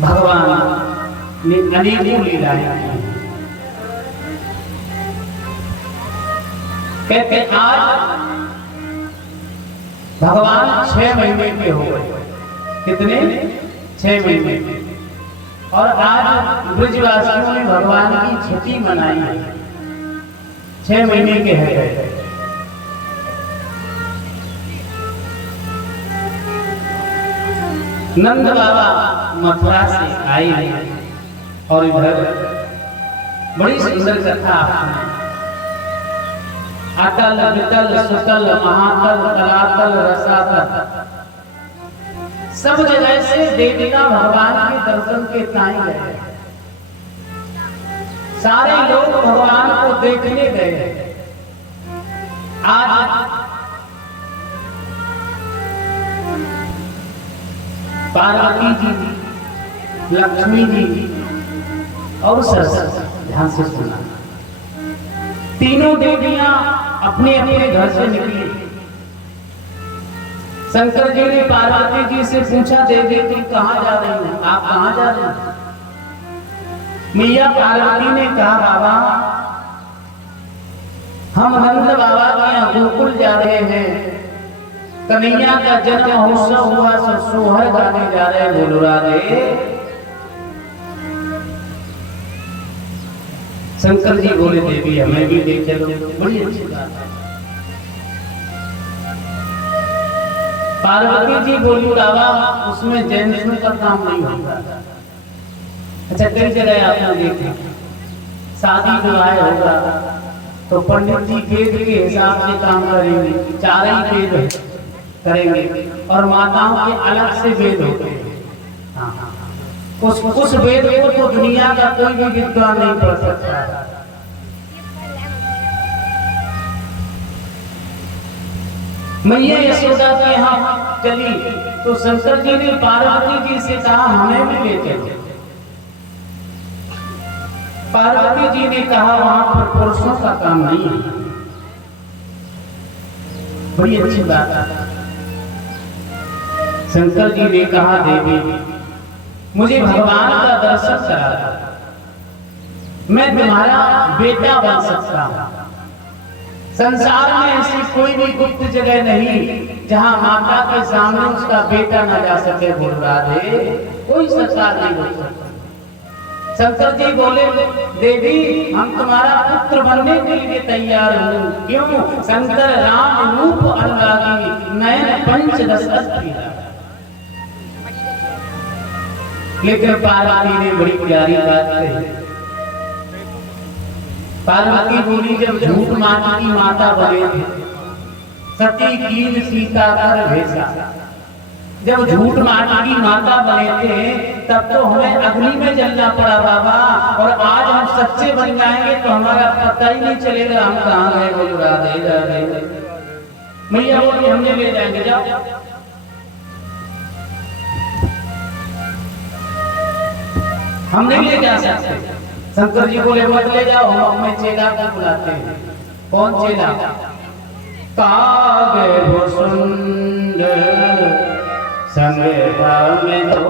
भगवान ने अनेकों लीलाएं की। कहते आज भगवान 6 महीने के हो गए। कितने? 6 महीने। और आज ब्रजवासियों ने भगवान की छठी मनाई है। 6 महीने के है। नंद बाबा मथुरा से आए हैं और इधर बड़ी सुंदर कथा आपने अटल विटल सुतल महातल तलातल रसातल सब जगह से देविका भगवान के दर्शन के ताई गए। सारे लोग भगवान को देखने गए। आज पार्वती जी, लक्ष्मी जी और सरस्वती, ध्यान से सुना, तीनों देवियां अपने अपने घर से निकली। शंकर जी ने पार्वती जी से पूछा, देवी तुम कहाँ जा रही हो, आप कहाँ जा रही हो? मैया पार्वती ने कहा, बाबा हम नंद बाबा के यहाँ गोकुल जा रहे हैं, कन्हैया का जन्म महोत्सव हुआ, सब सोहर गाने जा रहे हैं, बोलो राधे। शंकर जी बोले, देवी हमें भी ले चलो। बड़ी अच्छी बात है। पार्वती जी बोली, बाबा उसमें जेंट्सों का काम नहीं होता। अच्छा कई जगह आपने देखा शादी विवाह होगा तो पंडित जी वेद के हिसाब से काम करेंगे, 4 ही वेद करेंगे और माताओं के अलग से वेद होते हैं। उस वेद को तो दुनिया का कोई भी विद्वान नहीं पढ़ सकता। मैया यशोदा के यहाँ चली तो शंकर जी ने पार्वती जी से कहा, हमें भी ले चलो। पार्वती जी ने कहा, वहां पर पुरुषों का काम नहीं है। बड़ी अच्छी बात है। शंकर जी ने कहा, देवी मुझे भगवान का दर्शन करा, मैं तुम्हारा बेटा बन सकता हूं। संसार में ऐसी कोई भी गुप्त जगह नहीं जहां माता के सामने उसका बेटा न जा सके। बोल राधे, कोई संसार नहीं हो सकता। शंकर जी बोले, देवी हम तुम्हारा पुत्र बनने के लिए तैयार हूँ। क्यों? शंकर राम रूप अनुरागी, नयन पंचदश अस्थि। लेकिन पार्वती ने बड़ी प्यारी बात कही। पार्वती बोली, जब झूठ माता की माता बने थे, सती कीन सीता कर भेजा। जब झूठ माता की माता बने थे तब तो हमें अग्नि में जलना पड़ा बाबा, और आज हम सच्चे बन जाएंगे तो हमारा पता ही नहीं चलेगा हम कहाँ गए। बोलो राधे राधे। मैया बोली, हमने ले जाएंगे, जाओ। हम नहीं ले जा सकते। शंकर जी बोले, मत ले जाओ, हम अपने चेला को बुलाते हैं। कौन चेला? कागे भुसुंड संगे में दो,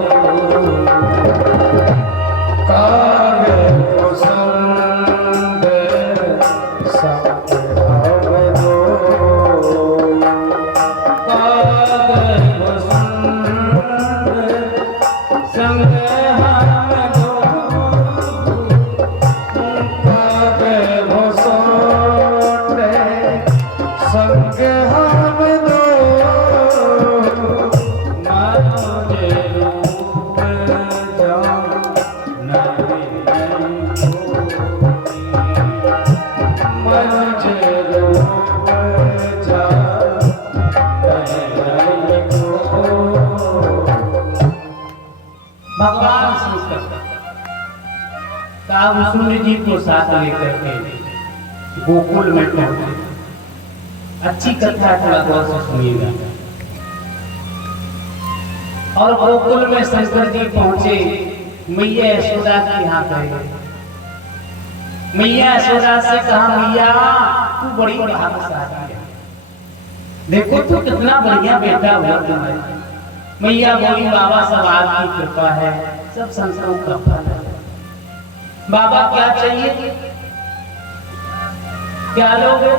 कागे भुसुंड संगे में दो, कागे भुसुंड संगे भगवान शंकर कामसूर्य जी को साथ लेकर के गोकुल में पहुंचे। अच्छी कथा थोड़ा गौर से सुनिएगा। और गोकुल में शंकर जी पहुंचे, मैया यशोदा के यहाँ गए। मैया यशोदा से कहा, मैया तू बड़ी भाग्यशाली है, देखो तू कितना बढ़िया बेटा हुआ तुम्हारे। मैया बोली, बाबा सब आपकी कृपा है, सब संतों का फल है। बाबा क्या चाहिए? क्या लोगे?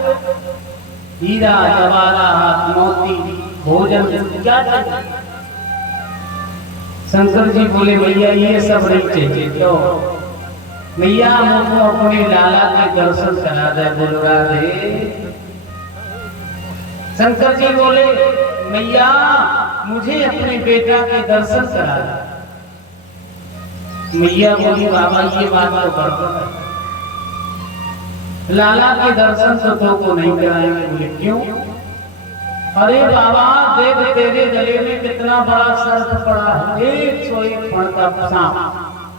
हीरा जवाहरात मोती भोजन क्या चाहिए? शंकर जी बोले भैया ये सब नहीं चाहिए, तो मैया मुझको अपने लाला के दर्शन करा दे, बुलवा दे। शंकर जी बोले मैया मुझे अपने बेटा के दर्शन करा दे। मैया बोली बाबा ये बात तो बरकत है, लाला के दर्शन तो को नहीं कराएंगे। बोले क्यों? अरे बाबा देख तेरे गले में कितना बड़ा सर्प पड़ा है, 101 फण का सांप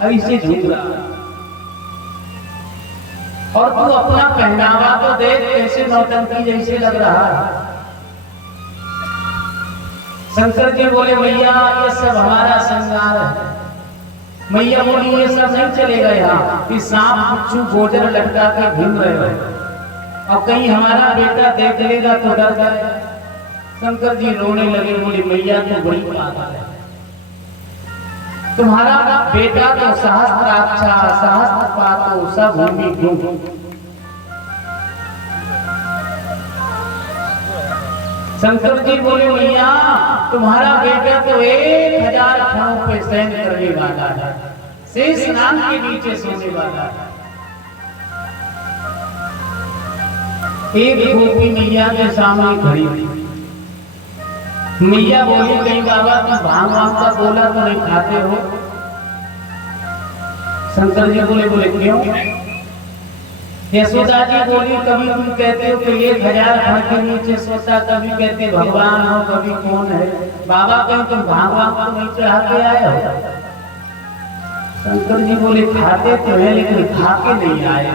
ऐसे झूल रहा है, और तू अपना पहनावा तो देख कैसे नौटंकी जैसे लग रहा है। शंकर जी बोले भैया ये सब हमारा श्रृंगार है। मैया बोली ये सब नहीं चलेगा, यहाँ कि सांप बिच्छू गोजर लटका के घूम रहे हो और कहीं हमारा बेटा देख लेगा तो डर जाएगा। शंकर जी रोने लगे, बोले मैया तो बड़ी पागल है, तुम्हारा बेटा तो सहस्त्राक्षा सहस्त्र पातो सब भूमि घूम। शंकर जी बोले मैया तुम्हारा बेटा तो 1000 फणों पे शयन करने वाला है, शेष नाग के नीचे सोने वाला है। एक गोपी मैया के सामने खड़ी हुई। मैया बोली कहीं बाबा तुम भांग वांग का बोला तो नहीं खाते हो? शंकर जी बोले क्यों? यशोदा जी बोली कभी तुम कहते हो कि 1000 फण के नीचे सोता, कभी कहते भगवान हो, कभी कौन है। बाबा कहीं तुम भांग वांग तो नहीं चढ़ा के आए हो? शंकर जी बोले खाते तो है लेकिन खा के नहीं आए।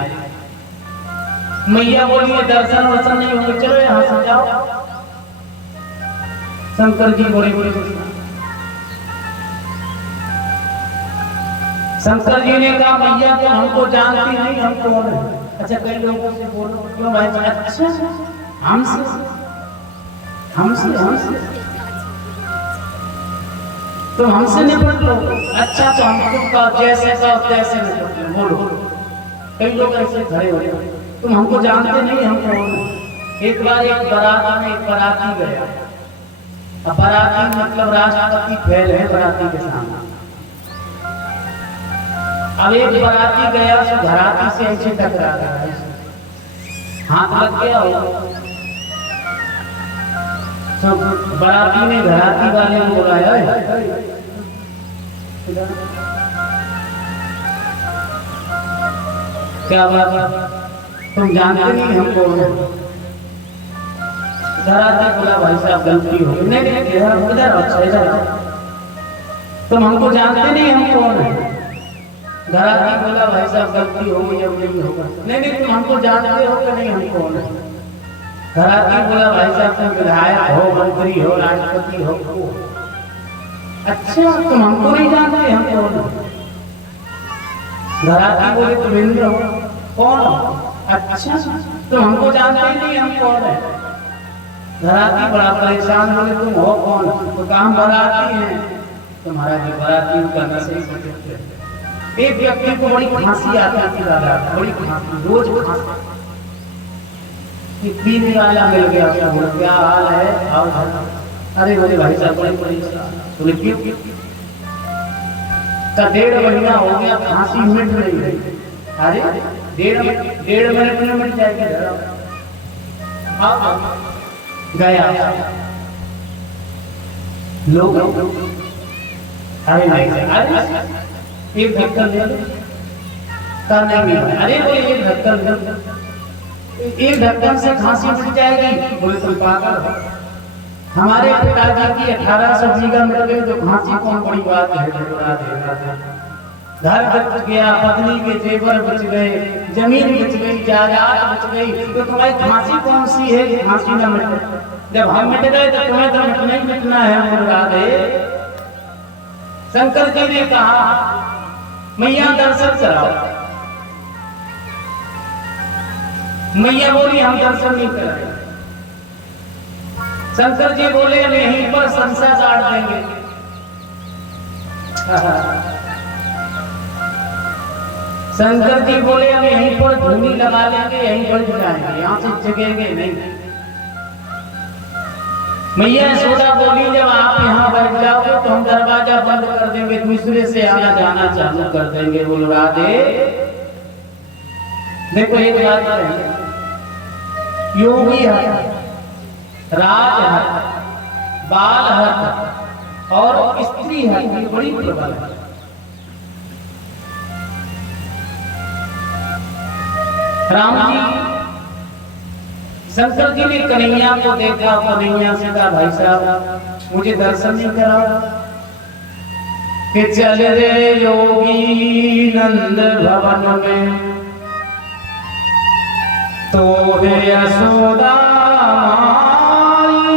मैया बोली दर्शन वर्शन नहीं होंगे, चलो यहाँ से जाओ। शंकर जी बोले शंकर जी ने कहा मैया तो हमको जानती नहीं, हम कौन है? अच्छा कई लोगों से बोलो क्यों भाई? अच्छा हमसे हमसे हमसे तो हमसे निपट लो। अच्छा तो हमको जैसे तैसे निपट लो, बोलो। कई लोग ऐसे खड़े हो, तुम हमको जानते नहीं, हम कौन है? एक बार एक बारात में एक बाराती गया, अब बाराती मतलब राष्ट्रपति फैल है बाराती के सामने। अब एक बाराती गया तो घराती से ऐसे टकरा गया, हाथ लग गया हो। सब बाराती ने घराती वाले को बुलाया, क्या बात तुम जानते नहीं हम कौन है? घराती बोला भाई साहब गलती हो गई। नहीं इधर तुम हमको जानते नहीं, हम कौन है? घराती बोला भाई साहब गलती हो गई, अब नहीं होगा। नहीं तुम हमको जानते हो कि नहीं, हम कौन है? घराती बोला भाई साहब तुम विधायक हो, मंत्री हो, राष्ट्रपति हो। अच्छा तुम हमको नहीं जानते, हम कौन है? घराती बोले तुम इंद्र हो। कौन? अच्छा तुम हमको जानते नहीं, हम कौन है? घराती बड़ा परेशान बोले तुम हो कौन? तो काम बराती है तुम्हारा जो बराती का नशे से। एक व्यक्ति को बड़ी खांसी आती थी, दादा बड़ी खांसी, रोज खांसी। पीने वाला मिल गया, बोला क्या हाल है? आओ। अरे बोले भाई साहब बड़े परेशान। बोले क्यों? का 1.5 महीना हो गया खांसी मिट नहीं रही। अरे 1.5 मिनट में मिट जाएगी। गया लोग अरे नहीं एक ढक्कन ले लो, नहीं। अरे बोले एक ढक्कन ले, एक ढक्कन से खांसी मिट जाएगी। बोले तुम पागल हो? हमारे पिताजी की 1800 बीघा मिल गई तो खांसी कौन बड़ी बात है? घर बच गया, पत्नी के जेवर बच गए, जमीन बच गई, जायदाद बच गई, तो तुम्हारी खांसी कौन सी है? खांसी न मिटे। जब हम मिट गए तो तुम्हें तो मिटना ही मिटना है। मुरादे शंकर जी ने कहा मैया दर्शन कराओ। मैया बोली हम दर्शन नहीं करेंगे। शंकर जी बोले हम यहीं पर संसा गाड़ देंगे। शंकर जी बोले हम यहीं पर धूनी लगा लेंगे, यहीं पर जाएंगे, यहाँ से जगेंगे नहीं। मैया यशोदा बोली जब आप यहाँ बैठ जाओगे तो हम दरवाजा बंद कर देंगे, दूसरे से आना जाना चालू कर देंगे। बोलो राधे। देखो एक बात है, योगी हट, राज हट, बाल हट और स्त्री हट, ये बड़ी प्रबल है। राम जी शंकर जी ने कन्हैया को देखा, कन्हैया से कहा भाई साहब मुझे दर्शन नहीं करा। कि चल रे योगी नंद भवन में तो है यशोदा माई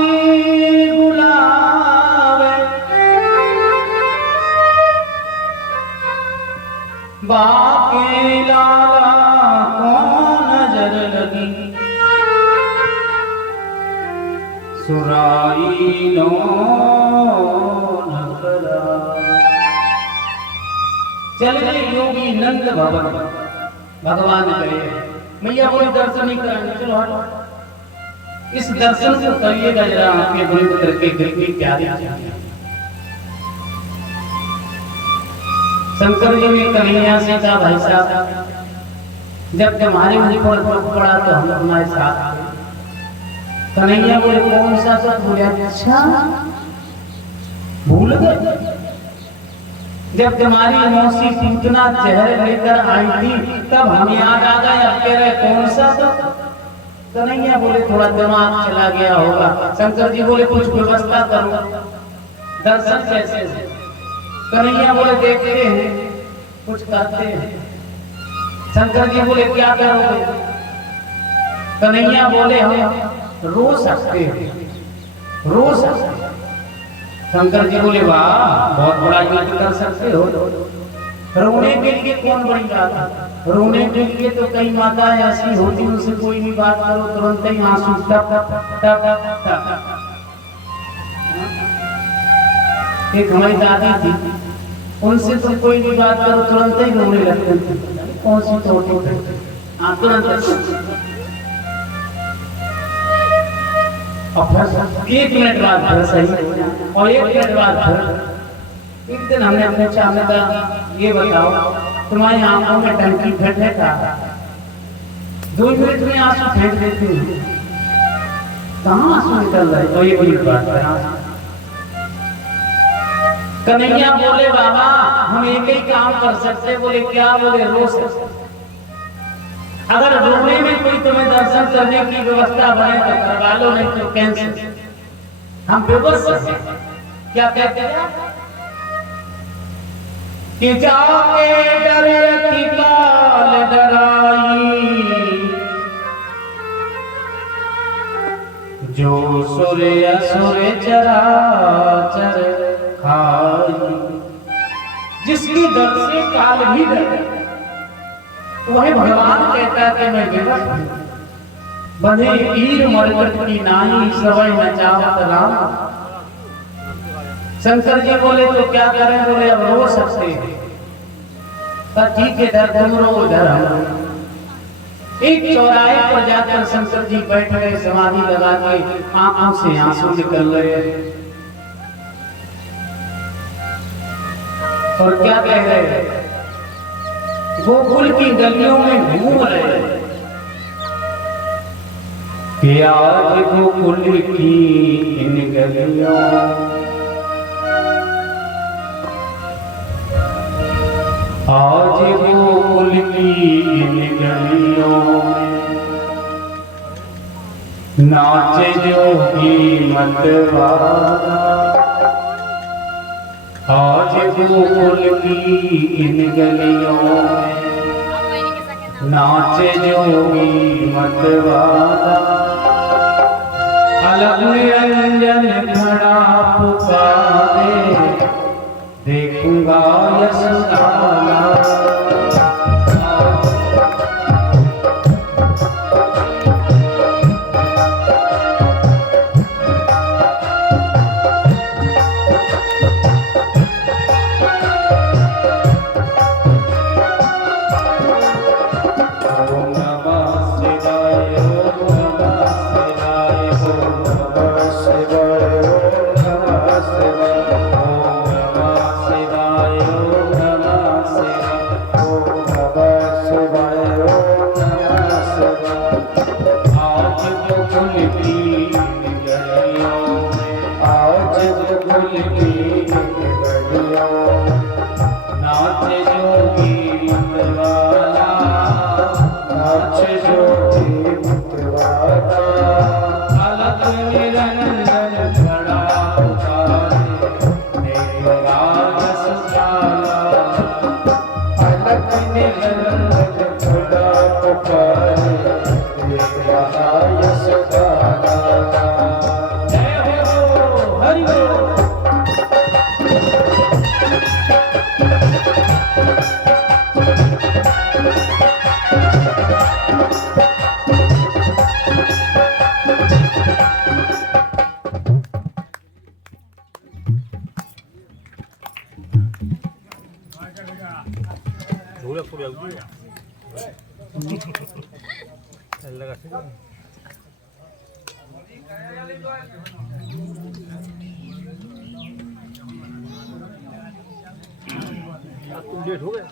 बुलावे, बाके लाला को नजर लगी, सुराई नो नगरा। चल रहे योगी नंद भवन, भगवान करे। मैया बोले दर्शन नहीं कराएंगे, चलो हटो। इस दर्शन को करिएगा जरा, आपके बंद करके दिल की क्या देखिए। शंकर जी ने कन्हैया से कहा भाई साहब जब तुम्हारे ऊपर दुख पड़ा तो हम तुम्हारे साथ थे। कन्हैया बोले कौन सा सब? बोले अच्छा भूल गए जब तुम्हारी मौसी पूतना जहर लेकर आई थी तब हम याद आ गए, अब कह रहे कौन सा सब? कन्हैया बोले थोड़ा दिमाग चला गया होगा। शंकर जी बोले कुछ व्यवस्था करो, दर्शन कैसे? कन्हैया बोले देखते हैं कुछ करते हैं। शंकर जी बोले क्या करोगे? कन्हैया बोले हम रो सकते हैं, रो सकते हैं। शंकर जी बोले वाह बहुत बड़ा युद्ध कर सकते हो। रोने के लिए कौन बड़ी बात है? रोने के लिए तो कई माताएं ऐसी होती उनसे कोई भी बात करो तुरंत ही आंसू टप टप टप। एक हमारी दादी थी, उनसे तो कोई भी बात करो तुरंत ही रोने लगते थे। कौन सी छोटी तुरंत। और फिर 1 मिनट बाद फिर सही और 1 मिनट बाद फिर। एक दिन हमने पूछा, हमने कहा ये बताओ तुम्हारी आंखों में टंकी फिट है क्या? 2 मिनट में आंसू फेंक देती हूँ, कहाँ आंसू निकल रहे? और 1 मिनट बाद कन्हैया बोले बाबा हम एक ही काम कर सकते। बोले क्या? बोले रो सकते। अगर रोने में कोई तुम्हें दर्शन करने की व्यवस्था बने तो करवा लो, नहीं तो कैंसिल। हम व्यवस्था से क्या कहते हैं कि जाके डर की काल डराई, जो सूर्य सूर्य चराचर खाई। जिसकी डर से काल भी डरे वही भगवान कहता है कि मैं विवश हूं। बंधे ईर मरकट की नाई सवै न चाहत राम। शंकर जी बोले तो क्या करें? बोले अब रो सकते हैं। तो ठीक है इधर तुम रो उधर हम। एक चौराहे पर जाकर शंकर जी बैठ गए, समाधि लगा के आंखों से आंसू निकल रहे और क्या कह रहे हैं? गोकुल की गलियों में घूम रहे कि आज गोकुल की इन गलियों, आज गोकुल की इन गलियों में नाचे जोगी मतवाला। आज गोकुल की इन गलियों में नाचे जोगी मतवाला। अलग निरंजन खड़ा पुकारे, देखूंगा यशोदा। Bye. नाचे जोगी मतवाला, नाचे जोगी मतवाला, अलग निरंजन खड़ा पुकारे, देख राजस जाला, अलग निरंजन खड़ा पुकारे, देख राजस जाला। जय हो हरि हो। तुम लेट हो गए।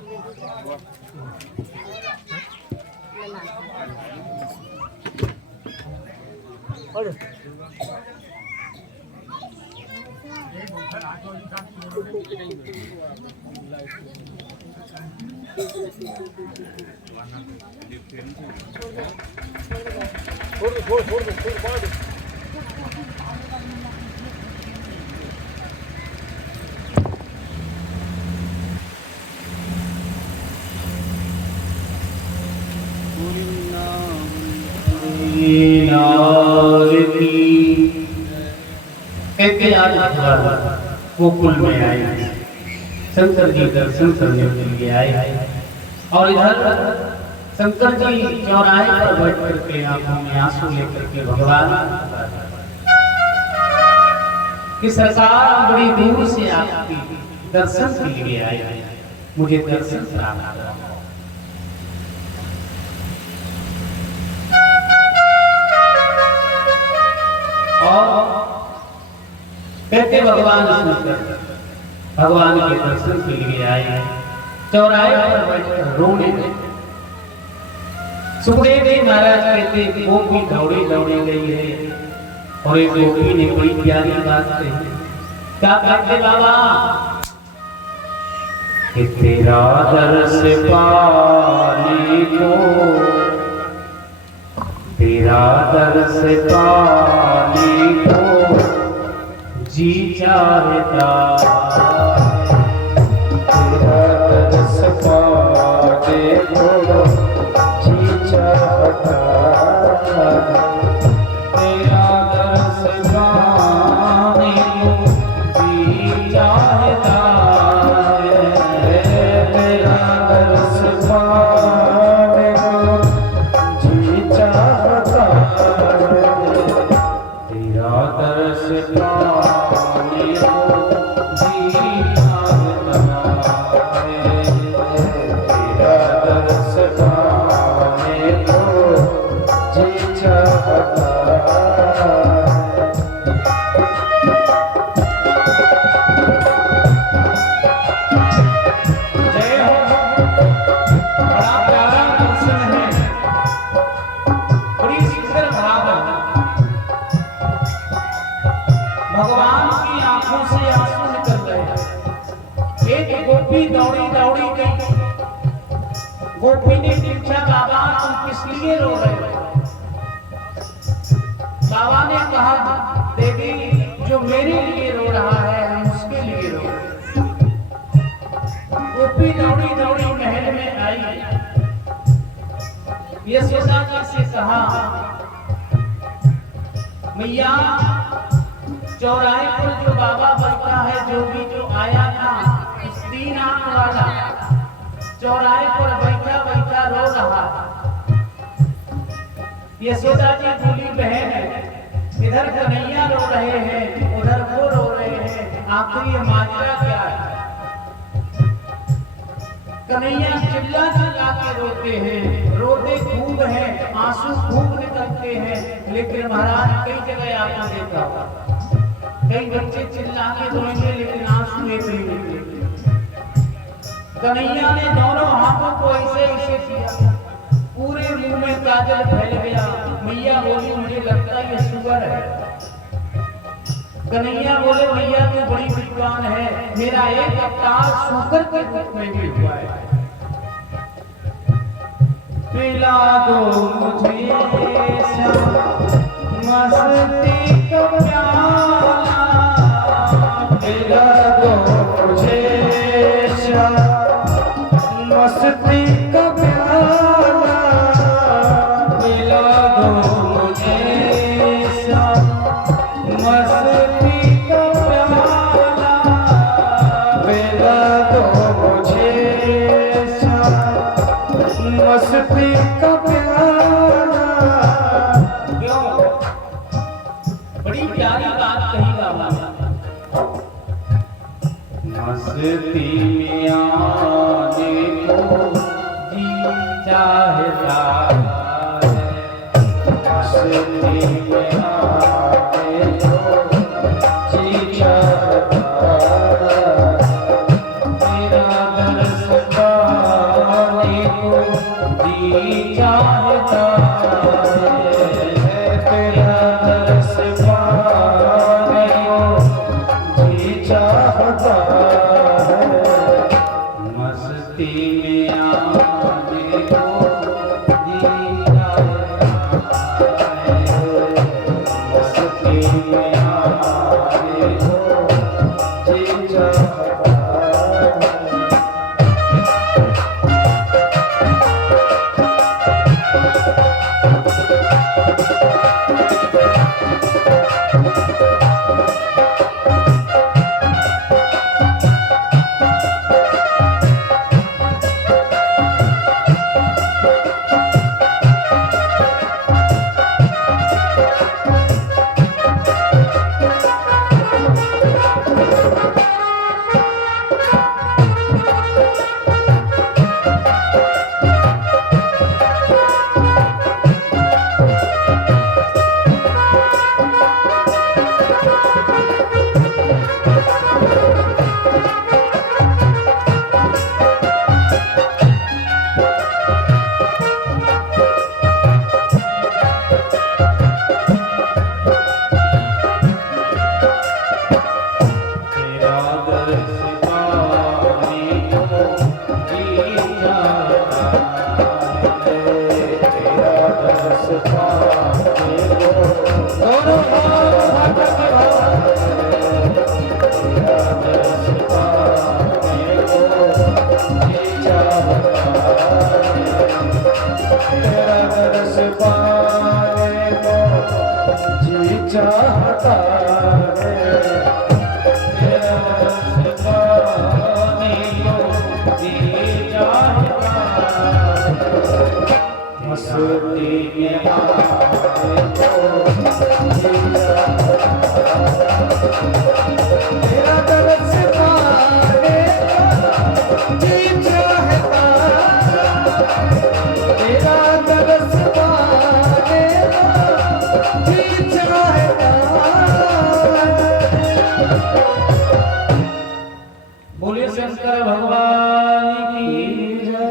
छोड़ दो कहते आज गोकुल में आए, शंकर जी दर्शन करने के लिए आए और इधर शंकर जी चौराहे पर बैठ करके आंखों में आंसू लेकर के भगवान की सरकार बड़ी दूर से आपकी दर्शन के लिए आए, मुझे दर्शन कराना। और कहते भगवान शंकर भगवान के दर्शन के लिए आए, चौराहे पर बैठकर रोने लगे। सुखदेव जी महाराज कहते गोपी दौड़ी दौड़ी गई है और एक गोपी ने बड़ी प्यारी बात कही। क्या कहते बाबा कि तेरा दर्श पाने को, तेरा दर्श पाने को जी चाहता, तेरा दर्श पाने को जी चाहता, तेरा दर्श पाने को जी चाहता, तेरा दर्श पाने को जी चाहता, तेरा दर्श पाने को जी चाहता, तेरा दर्श पाने को जी चाहता। जय हो, बड़ा प्यारा दर्शन है, बड़ी सुंदर भाव है। भगवान की आंखों से आंसू निकल गए। एक गोपी दौड़ी दौड़ी गई, गोपी ने पूछा बाबा तुम किस लिए रो रहे हो? बाबा ने कहा देवी जो मेरे लिए रो रहा है हम उसके लिए रो रहे हैं। गोपी दौड़ी दौड़ी महल में आई, यशोदा जी से कहा मैया चौराहे पर जो बाबा बैठा है, जो भी जो आया था उस 3 आंख वाला चौराहे पर बैठा बैठा रो रहा। यशोदा जी बोली बहन इधर कन्हैया रो रहे हैं, उधर वो रो रहे हैं, आखिर ये माजरा क्या है? कन्हैया चिल्ला चिल्ला के रोते हैं, रोते खूब हैं, आंसू खूब निकलते हैं, लेकिन महाराज कई जगह आपने देखा कई बच्चे चिल्ला के रोएंगे लेकिन आंसू एक नहीं निकलेंगे। कन्हैया ने दोनों हाथों को ऐसे ऐसे किया, पूरे मुंह में काजल फैल गया। मैया बोली मुझे लगता है ये शुगर है। कन्हैया बोले भैया तू बड़ी विद्वान है, मेरा एक अवतार शूकर के रूप में भी हुआ है, पिला दो मुझे मस्ती का प्याला, पिला दो मुझे मस्ती का प्याला, पिला दो मुझे मस्ती का प्याला, पिला दो मुझे मस्ती का प्याला। क्यों? बड़ी प्यारी बात कही बाबा। मस्ती में आने को जी चाहता है, मस्ती में आने को जी चाहता है, तेरा दर्श पाने को जी चाहता है, तेरा दर्श पाने को जी चाहता है, मस्ती में आने को जी चाहता है, मस्ती में आने को जी चाहता है। चाहता है, तेरा दर्श पाने को जी चाहता है, मस्ती में आने को जी चाहता है, तेरा दर्श पाने को जी चाहता है, तेरा दर्श पाने को जी चाहता है। बोले शंकर भगवान की जय।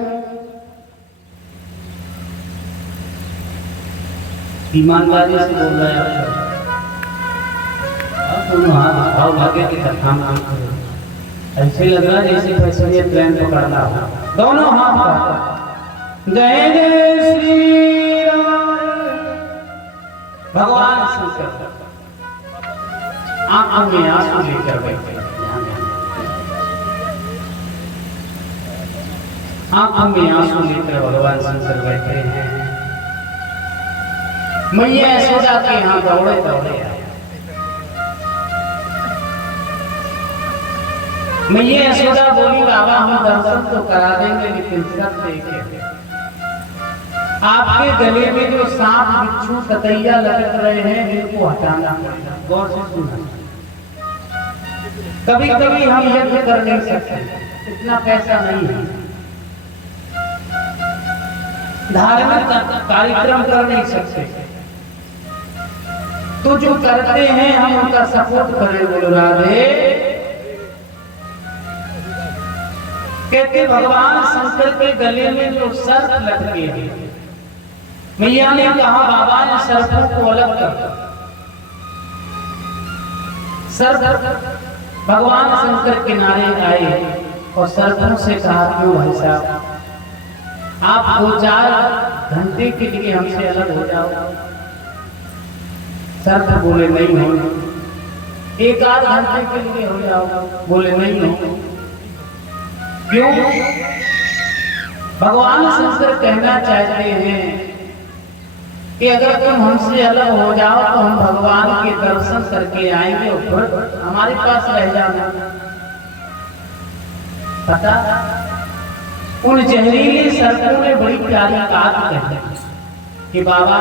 ईमानदारी से बोल रहा है, दोनों हाथ भाव भाग्य की कथा नाम करो, ऐसे लग रहा है जैसे पैसे प्लान पकड़ना हो, दोनों हाथ जय जय श्री राम। भगवान शंकर आंख में आंसू लेकर बैठे, आंख में आंसू लेकर भगवान शंकर बैठे हैं। मैया यशोदा के यहाँ दौड़े दौड़े आए। मैया यशोदा बोली बाबा हम दर्शन तो करा देंगे लेकिन सब देखेंगे, आपके गले में जो सांप बिच्छू कतैया लटक रहे हैं इनको हटाना पड़ेगा। गौर से सुना, कभी कभी हम यज्ञ कर नहीं सकते, इतना पैसा नहीं है, धार्मिक कार्यक्रम कर नहीं सकते, तो जो करते हैं हम उनका सपोर्ट करें। बोलो राधे। कहते भगवान शंकर के गले में जो सर्प लटके हैं, मैया ने कहा बाबा ने सर्पों को अलग कर, सर्प भगवान शंकर किनारे आए और सर्पों से कहा, क्यों भाई साहब, आप 2-4 घंटे के लिए हमसे अलग हो जाओ। सर्प बोले, नहीं हो। 1-8 घंटे के लिए हो जाओ। बोले, नहीं हो। क्यों? भगवान शंकर कहना चाहते हैं कि अगर तुम हमसे अलग हो जाओ तो हम भगवान के दर्शन करके आएंगे और फिर हमारे पास रह जाना। पता, उन जहरीले सर्पों ने बड़ी प्यारी बात कही कि बाबा,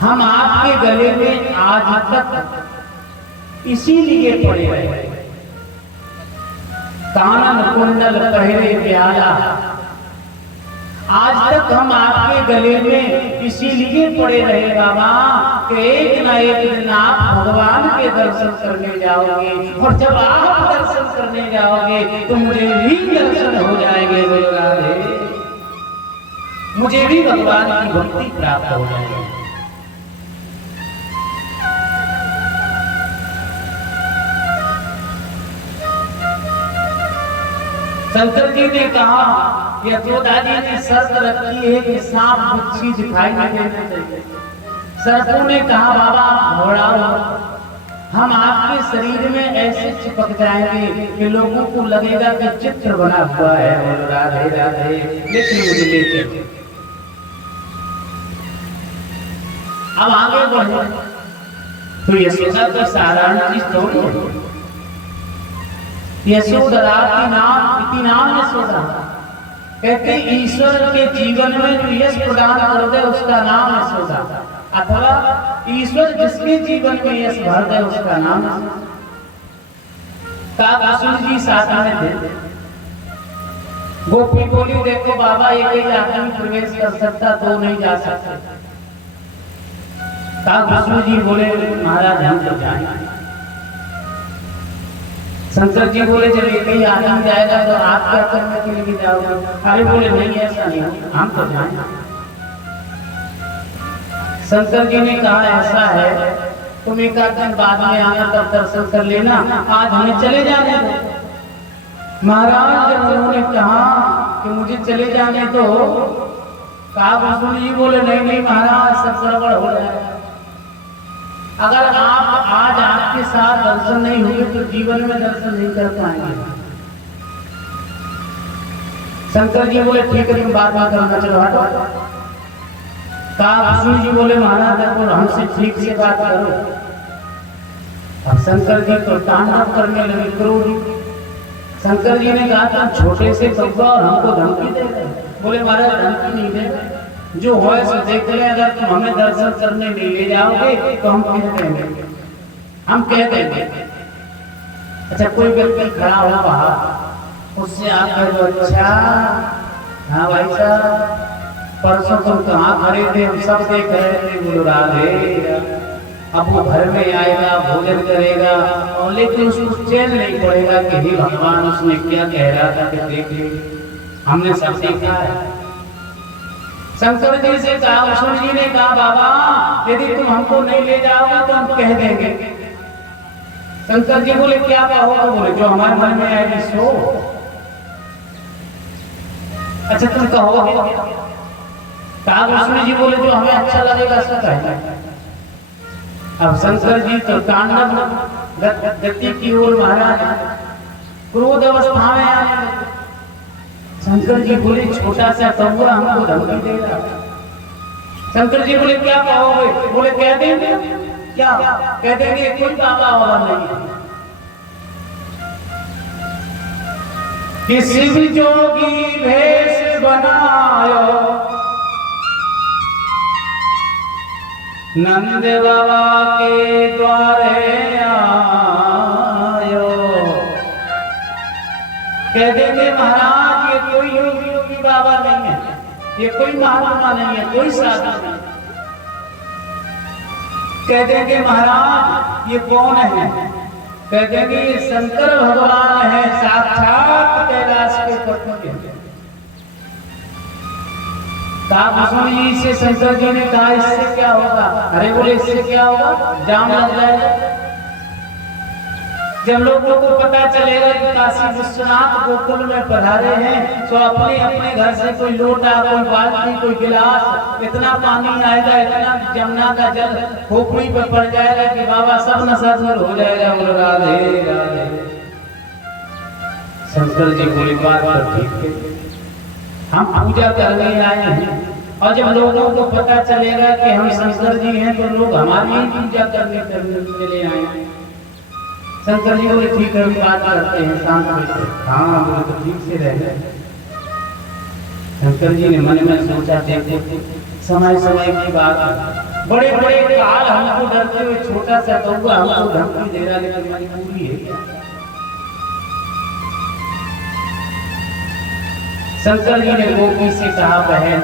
हम आपके गले में आज तक इसीलिए पड़े रहे, कानन कुंडल पहरे प्याला, आज तक हम आपके गले में इसीलिए पड़े रहे बाबा कि एक ना एक दिन आप भगवान के दर्शन करने जाओगे, और जब आप दर्शन करने जाओगे तो मुझे भी दर्शन हो जाएंगे। मुझे भी भगवान की भक्ति प्राप्त हो जाएगी। शंकर जी ने कहा, यशोदा जी ने शर्त रखी है कि सांप बिच्छी दिखाई नहीं देने चाहिए। सर्पों ने कहा, बाबा घोड़ा हम आपके शरीर में ऐसे चिपक जाएंगे कि लोगों को लगेगा कि चित्र बना हुआ है। और राधे राधे, लेकिन मुझे लेके अब आगे बढ़े तो यशोदा तो साधारण चीज थोड़ी है। यशोधरा इति नाम यशोदा, कहते ईश्वर के जीवन में जो यश प्रदान कर दे उसका नाम यशोदा, अथवा ईश्वर जिसके जीवन में यश भर दे उसका नाम। काकसुर जी साथ में थे। गोपी बोली, देखो बाबा, एक ही आदमी प्रवेश कर सकता, 2 नहीं जा सकते। काकसुर जी बोले, महाराज हम तो जाएंगे। शंकर जी बोले, जब एक ही आदमी जाएगा तो आप क्या करने के लिए जाओगे? अरे बोले, नहीं ऐसा नहीं, हम तो जाएंगे। शंकर जी ने कहा, ऐसा है, तुम एक आध दिन बाद में आना, तब दर्शन कर लेना, आज हमें चले जाने दो। महाराज जब उन्होंने कहा कि मुझे चले जाने दो, काकसुर जी बोले, नहीं नहीं महाराज, सब गड़बड़ हो जाएगा। अगर आप आज आपके साथ दर्शन नहीं हुए तो जीवन में दर्शन नहीं कर पाएंगे। शंकर जी बोले, ठीक है, तुम बात करना, चलो हटो। काकसुर जी बोले, महाराज देखो, हमसे ठीक से बात करो। अब शंकर जी तो तांडव करने लगे, क्रोध। शंकर जी ने कहा, तुम छोटे से कब्बा और हमको धमकी दे रहे। बोले, महाराज धमकी नहीं दे, जो हो सो देख ले, अगर तुम हमें दर्शन करने नहीं ले जाओगे तो हम कह देंगे, हम कह देंगे। अच्छा, कोई व्यक्ति खड़ा हो बाहर, उससे आप कह दो, अच्छा हाँ भाई साहब, परसों तुम कहाँ खड़े थे, हम सब देख रहे थे। बोलो, राधे। अब वो घर में आएगा, भोजन करेगा, और लेकिन उसको चैन नहीं पड़ेगा कि हे भगवान, उसने क्या कह रहा था कि देख ले, हमने सब देखा है। शंकर जी से काकसुर जी ने कहा, बाबा यदि तुम हमको नहीं ले जाओगे तो हम कह देंगे। शंकर जी बोले, क्या कहोगे? बोले, जो हमारे मन में आएगी सो। अच्छा, तुम कहोगे? काकसुर जी बोले, जो हमें अच्छा लगेगा सो कहेंगे। अब शंकर जी तो तांडव गति की ओर, महाराज क्रोध अवस्था में आने लगे। शंकर जी बोले, छोटा सा कौवा हमको धमकी दे रहा। शंकर जी बोले, क्या कहोगे? बोले, कह देंगे। क्या कह देंगे? कोई बाबा वाला नहीं, किसी भी जोगी भेष बनायो, नंद बाबा के द्वारे आयो। कह देंगे, महाराज ये कोई योगी बाबा नहीं है, ये कोई महात्मा नहीं है, कोई साधु नहीं। कह देंगे, महाराज ये कौन है? कह देंगे, ये शंकर भगवान है, साक्षात कैलाश के पति है। काकसुर जी से शंकर जी ने कहा, इससे क्या होगा? अरे बोले, इससे क्या होगा? जाम लग जाएगा। जब लोगों को पता चलेगा कि काशी विश्वनाथ गोकुल में पधारे हैं तो अपने अपने घर से कोई लोटा, कोई बाल्टी, कोई गिलास, इतना पानी आएगा, इतना जमुना का जल खोपड़ी पे पड़ जाएगा कि बाबा सब नशा दूर हो जाएगा। बोल राधे राधे। शंकर जी बोले बात पर ठीक, हम पूजा करने आए हैं और जब लोगों को पता चलेगा कि हम शंकर जी हैं तो लोग हमारी ही पूजा करने के लिए आए हैं। शंकर जी बोले ठीक है, बात करते हैं शांत बैठे। हाँ बोले तो ठीक से रह गए। शंकर जी ने मन में सोचा देखो समय समय की बात, बड़े बड़े काल हमको डरते हुए छोटा सा कौवा हमको धमकी दे रहा, लेकिन मजबूरी है क्या। शंकर जी ने गोपी से कहा बहन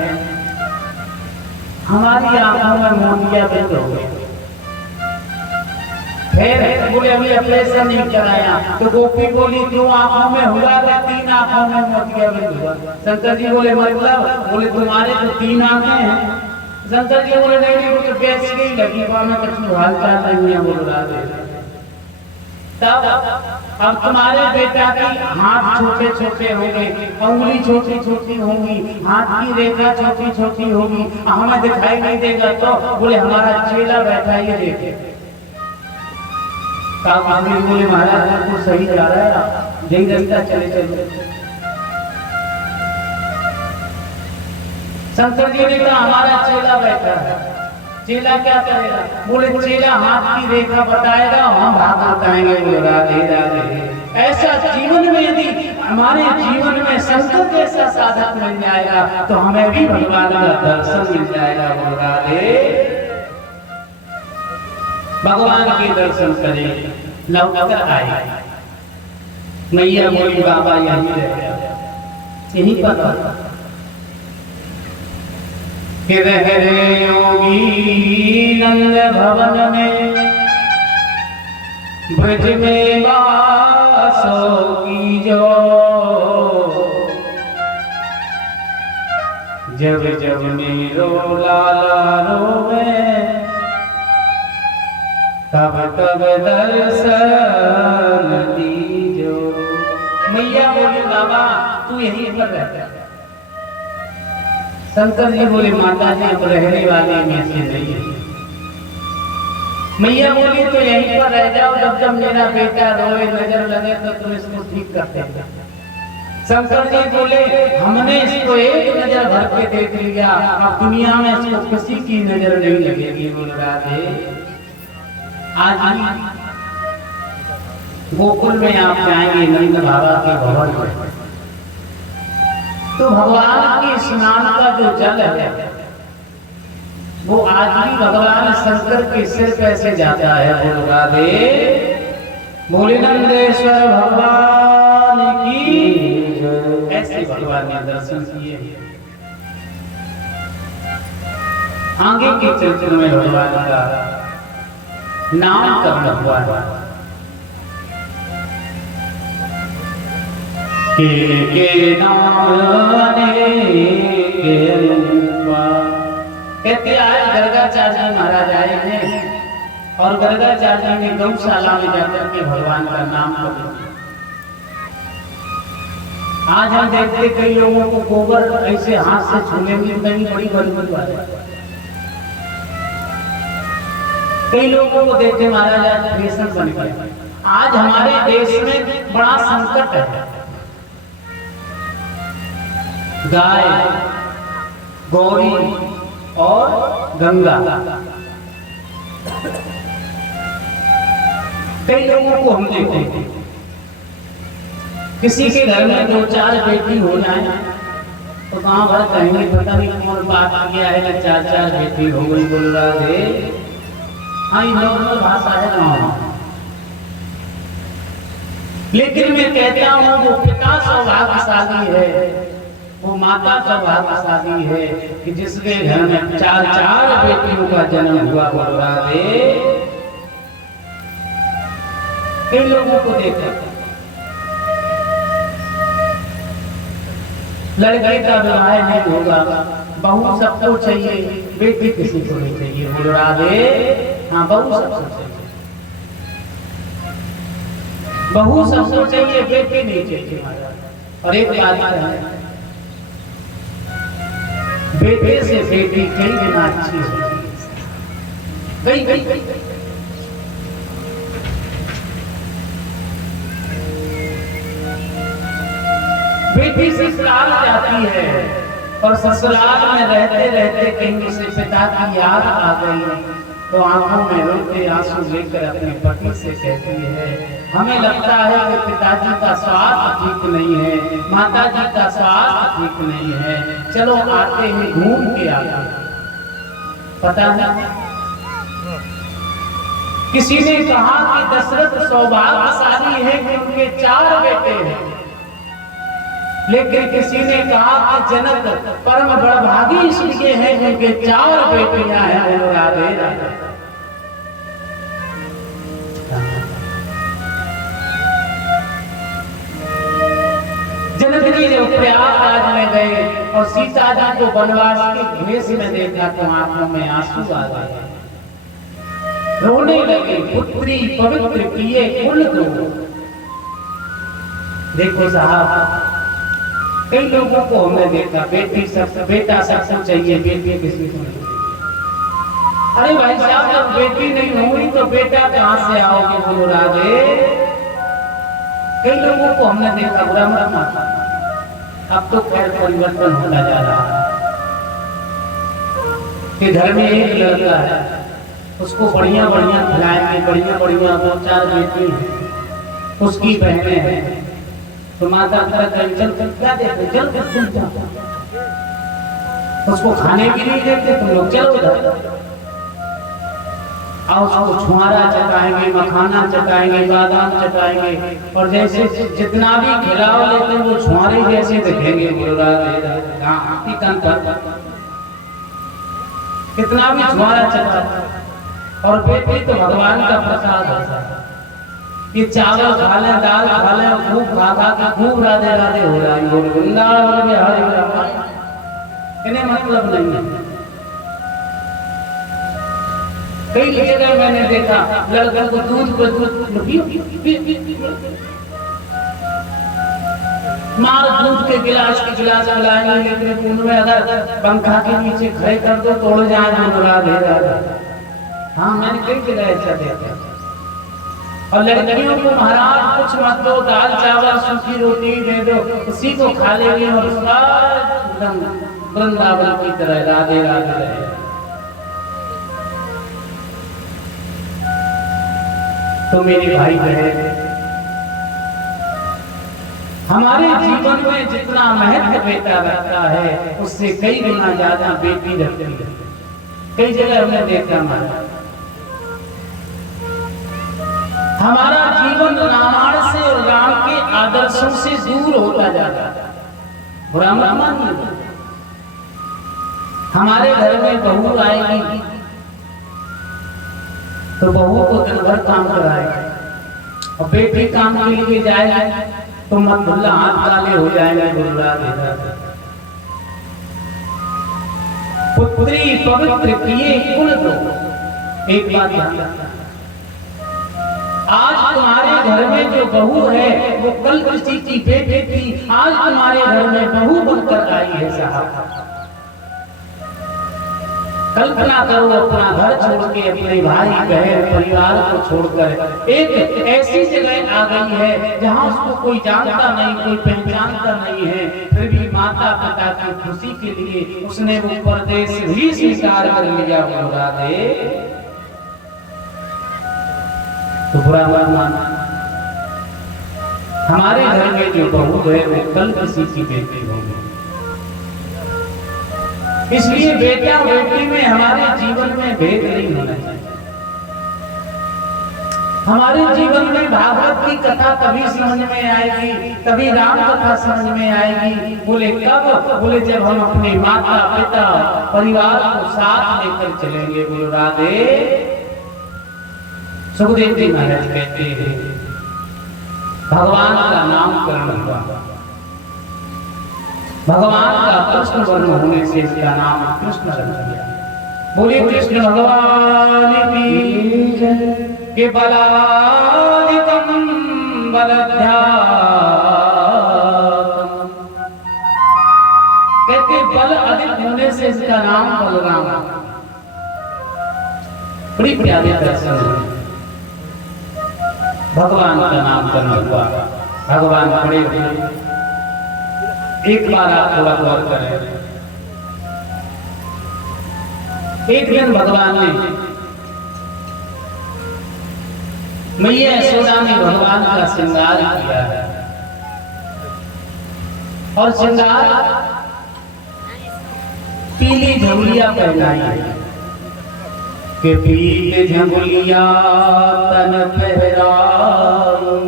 हमारी आंखों में मोतिया बिंद हो गए। फिर बोले अभी ऑपरेशन नहीं कराया तो गोपी बोली क्यों आंखों में हुआ था, 3 आंखों में मोतिया बिंद हुआ। शंकर जी बोले मतलब, बोले तुम्हारे तो 3 आंखें हैं। शंकर जी बोले नहीं, मुझे बेच गई लगी में कुछ हाल चाल नहीं है। बोल रहा है तब अब तुम्हारे बेटा की हाथ छोटे छोटे होंगे, उंगली छोटी छोटी होंगी, हाथ की रेखा छोटी छोटी होगी, हमें दिखाई नहीं देगा। तो बोले हमारा चेला बैठा ये देखे। बोले महाराज बिल्कुल सही जा रहा है, यही रास्ता चले चलो। शंकर जी ने कहा हमारा चेला बैठा है। चेला क्या करेगा? बोले चेला हाथ की रेखा बताएगा, हम भाग बताएंगे। बोले राधे राधे। ऐसा जीवन में यदि हमारे जीवन में शंकर जैसा साधक मिल जाएगा तो हमें भी भगवान का दर्शन मिल जाएगा। बोल राधे। भगवान के दर्शन करें, लौटकर आए। मैया बोली बाबा यहीं रह गया, यहीं पर रहे योगी नंद भवन में, ब्रज में वासो की जो, जब जब मेरो लाला रोवे तब तब दर्शन दीजो। मैया बोली बाबा तू यहीं पर रहता। शंकर जी बोले माता जी अब रहने वाले में से नहीं है। मैया बोली तो यहीं पर रह जाओ, जब जब मेरा बेटा रोए नजर लगे तो तुम इसको ठीक करते हो। शंकर जी बोले हमने इसको एक नजर भर के देख लिया, अब दुनिया में इसको किसी की नजर नहीं लगेगी। बोल राधे। आज गोकुल में आप जाएंगे नंद बाबा के भवन में तो भगवान के स्नान का जो जल है वो आज भी भगवान शंकर के सिर पे से जाता है। बोल राधे। बोले नंदेश्वर भगवान की। ऐसे भगवान ने दर्शन किए। आगे के चरित्र में भगवान का नामकरण हुआ है। के नाम कहते आज गर्गाचार्य महाराज आए हैं और गर्गाचार्य ने गौशाला में जाकर के भगवान का नाम कर। आज हम देखते कई लोगों को गोबर ऐसे हाथ से छूने में कहीं बड़ी बड़ी बात है। कई लोगों को देखते महाराज आज फैशन बन गया। आज हमारे देश में बड़ा संकट है। गाय, गौरी और गंगा, कई लोगों को हम देखते हैं किसी के घर में 2-4 बेटी हो जाए तो कहां भर कहेंगे पता नहीं कौन बात किया है कि 4-4 बेटी हो गई। बोल रहा है हाँ ये नॉर्मल भाषा है ना। लेकिन मैं कहता हूं वो पिता सौभाग्यशाली है, वो माता सौभाग्यशाली है कि जिसके घर में 4-4 बेटियों का जन्म हुआ। बोल रहा है कई लोगों को देखा लड़के का विवाह नहीं होगा, बहू सबको चाहिए, बेटी किसी को नहीं चाहिए। बोल रहा है हाँ बहू सबको चाहिए। बहू सबको चाहिए, बेटी नहीं चाहिए महाराज। और एक बात है, बेटे से बेटी कई गुना अच्छी होती है, कई बेटी ससुराल जाती है और ससुराल में रहते रहते कहीं उसे पिता की याद आ गई तो आंखों में रोते आंसू लेकर अपने पति से कहती है, हमें लगता है कि पिताजी का स्वास्थ्य ठीक नहीं है, माताजी का स्वास्थ्य ठीक नहीं है, चलो आते हैं घूम के आते। पता है किसी ने कहा कि दशरथ सौभाग्यशाली है कि उनके 4 बेटे हैं, लेकिन किसी ने कहा कि जनक परम बड़भागी इसलिए है कि उनके 4 बेटियां हैं। राधे राधे। जनक जी जब प्रयागराज में गए और सीता जी को वनवास के भेष में देखा तो आंखों में आंसू आ गए, रोने लगे, पुत्री पवित्र किए कुल को। देखो साहब, कई लोगों को हमने देखा बेटी सब बेटा सबको चाहिए, बेटी किसी को नहीं। अरे भाई साहब, जब बेटी नहीं हुई तो बेटा कहां से आओगे? बोलो राधे। कई लोगों को हमने देखा, बुरा मत मानो, अब तो खैर परिवर्तन होता जा रहा है कि घर में एक लड़का है, उसको बढ़िया बढ़िया खिलाएंगे, बढ़िया बढ़िया 2-4 बेटी हैं, उसकी बहनें हैं, तो माता पिता क्या देते, चल उसको खाने भी नहीं देते, तुम लोग चलो उधर और उसको छुआरा चटाएंगे, मखाना चटाएंगे, बादाम चटाएंगे, और जैसे जितना भी खिलाओ लेते वो छुआरे जैसे दिखेंगे। कितना भी छुआरा चटा, और बेटी तो भगवान का प्रसाद है। ये चावल खा ले, दाल खा ले, खूब खा खा के खूब राधे राधे हो रहा है, वृंदावन में हरे राम, इन्हें मतलब नहीं है। कई जगह मैंने देखा लड़कों को दूध पर मार दूध के गिलास मिलाएंगे, लेकिन उनमें अगर पंखा के नीचे खड़े कर दो तोड़ जाए राधे राधे। हाँ, मैंने कई जगह ऐसा देखा। और लड़कियों को महाराज कुछ मत दो, दाल चावल सूखी रोटी दे दो, उसी को खा लेंगे और एकदम वृंदावन की तरह राधे राधे रहे। तो मेरे भाई बहन, हमारे जीवन में जितना महत्व बेटा रखता है उससे कई गुना ज्यादा बेटी रखती है। कई जगह हमने देखा हमारा जीवन रामायण से और राम के आदर्शों से दूर होता जाता है। बुरा मत मानिए, हमारे घर में बहू आएगी तो बहू को दिन भर काम कराएगी, और बेटी काम के लिए जाएगी तो मतुल्ला हाथ काले हो जाएंगे। पुत्री पवित्र किए कुल को। एक बात ध्यान रखना, आज तुम्हारे घर में जो बहू है वो कल किसी की बेटी थी, आज तुम्हारे घर में बहू बनकर आई है साहब। कल्पना करो, अपना घर छोड़ के, अपने भाई बहन परिवार को छोड़कर एक ऐसी जगह आ गई है जहां उसको कोई जानता नहीं, कोई पहचानता नहीं है, फिर भी माता पिता की खुशी के लिए उसने वो परदेश ही स्वीकार कर लिया। बोला दे तो बुरा मत मानना, हमारे घर में जो बहू है वो कल किसी की बेटी होगी। इसलिए बेटा बेटी में हमारे जीवन में भेद नहीं होना चाहिए। हमारे जीवन में भागवत की कथा तभी समझ में आएगी, तभी राम कथा समझ में आएगी। बोले कब? बोले जब हम अपने माता पिता परिवार को साथ लेकर चलेंगे। बोलो राधे। सुखदेव जी महाराज कहते हैं भगवान का नामकरण हुआ, भगवान का कृष्ण वर्ण होने से इसका नाम कृष्ण रख दिया। बोले कृष्ण भगवान की जय। के बलादिकं बलध्यातम, कहते बल अधिक होने से इसका नाम बलराम। बड़ी प्यारे दर्शन है, भगवान का नाम करना हुआ। भगवान खड़े हुए, एक बार आप थोड़ा गौर करें। एक दिन भगवान ने, मैया यशोदा ने भगवान का श्रृंगार किया है और श्रृंगार पीली झंगुलिया पहनाई है कि पीली झंगुलिया तन पहराऊं,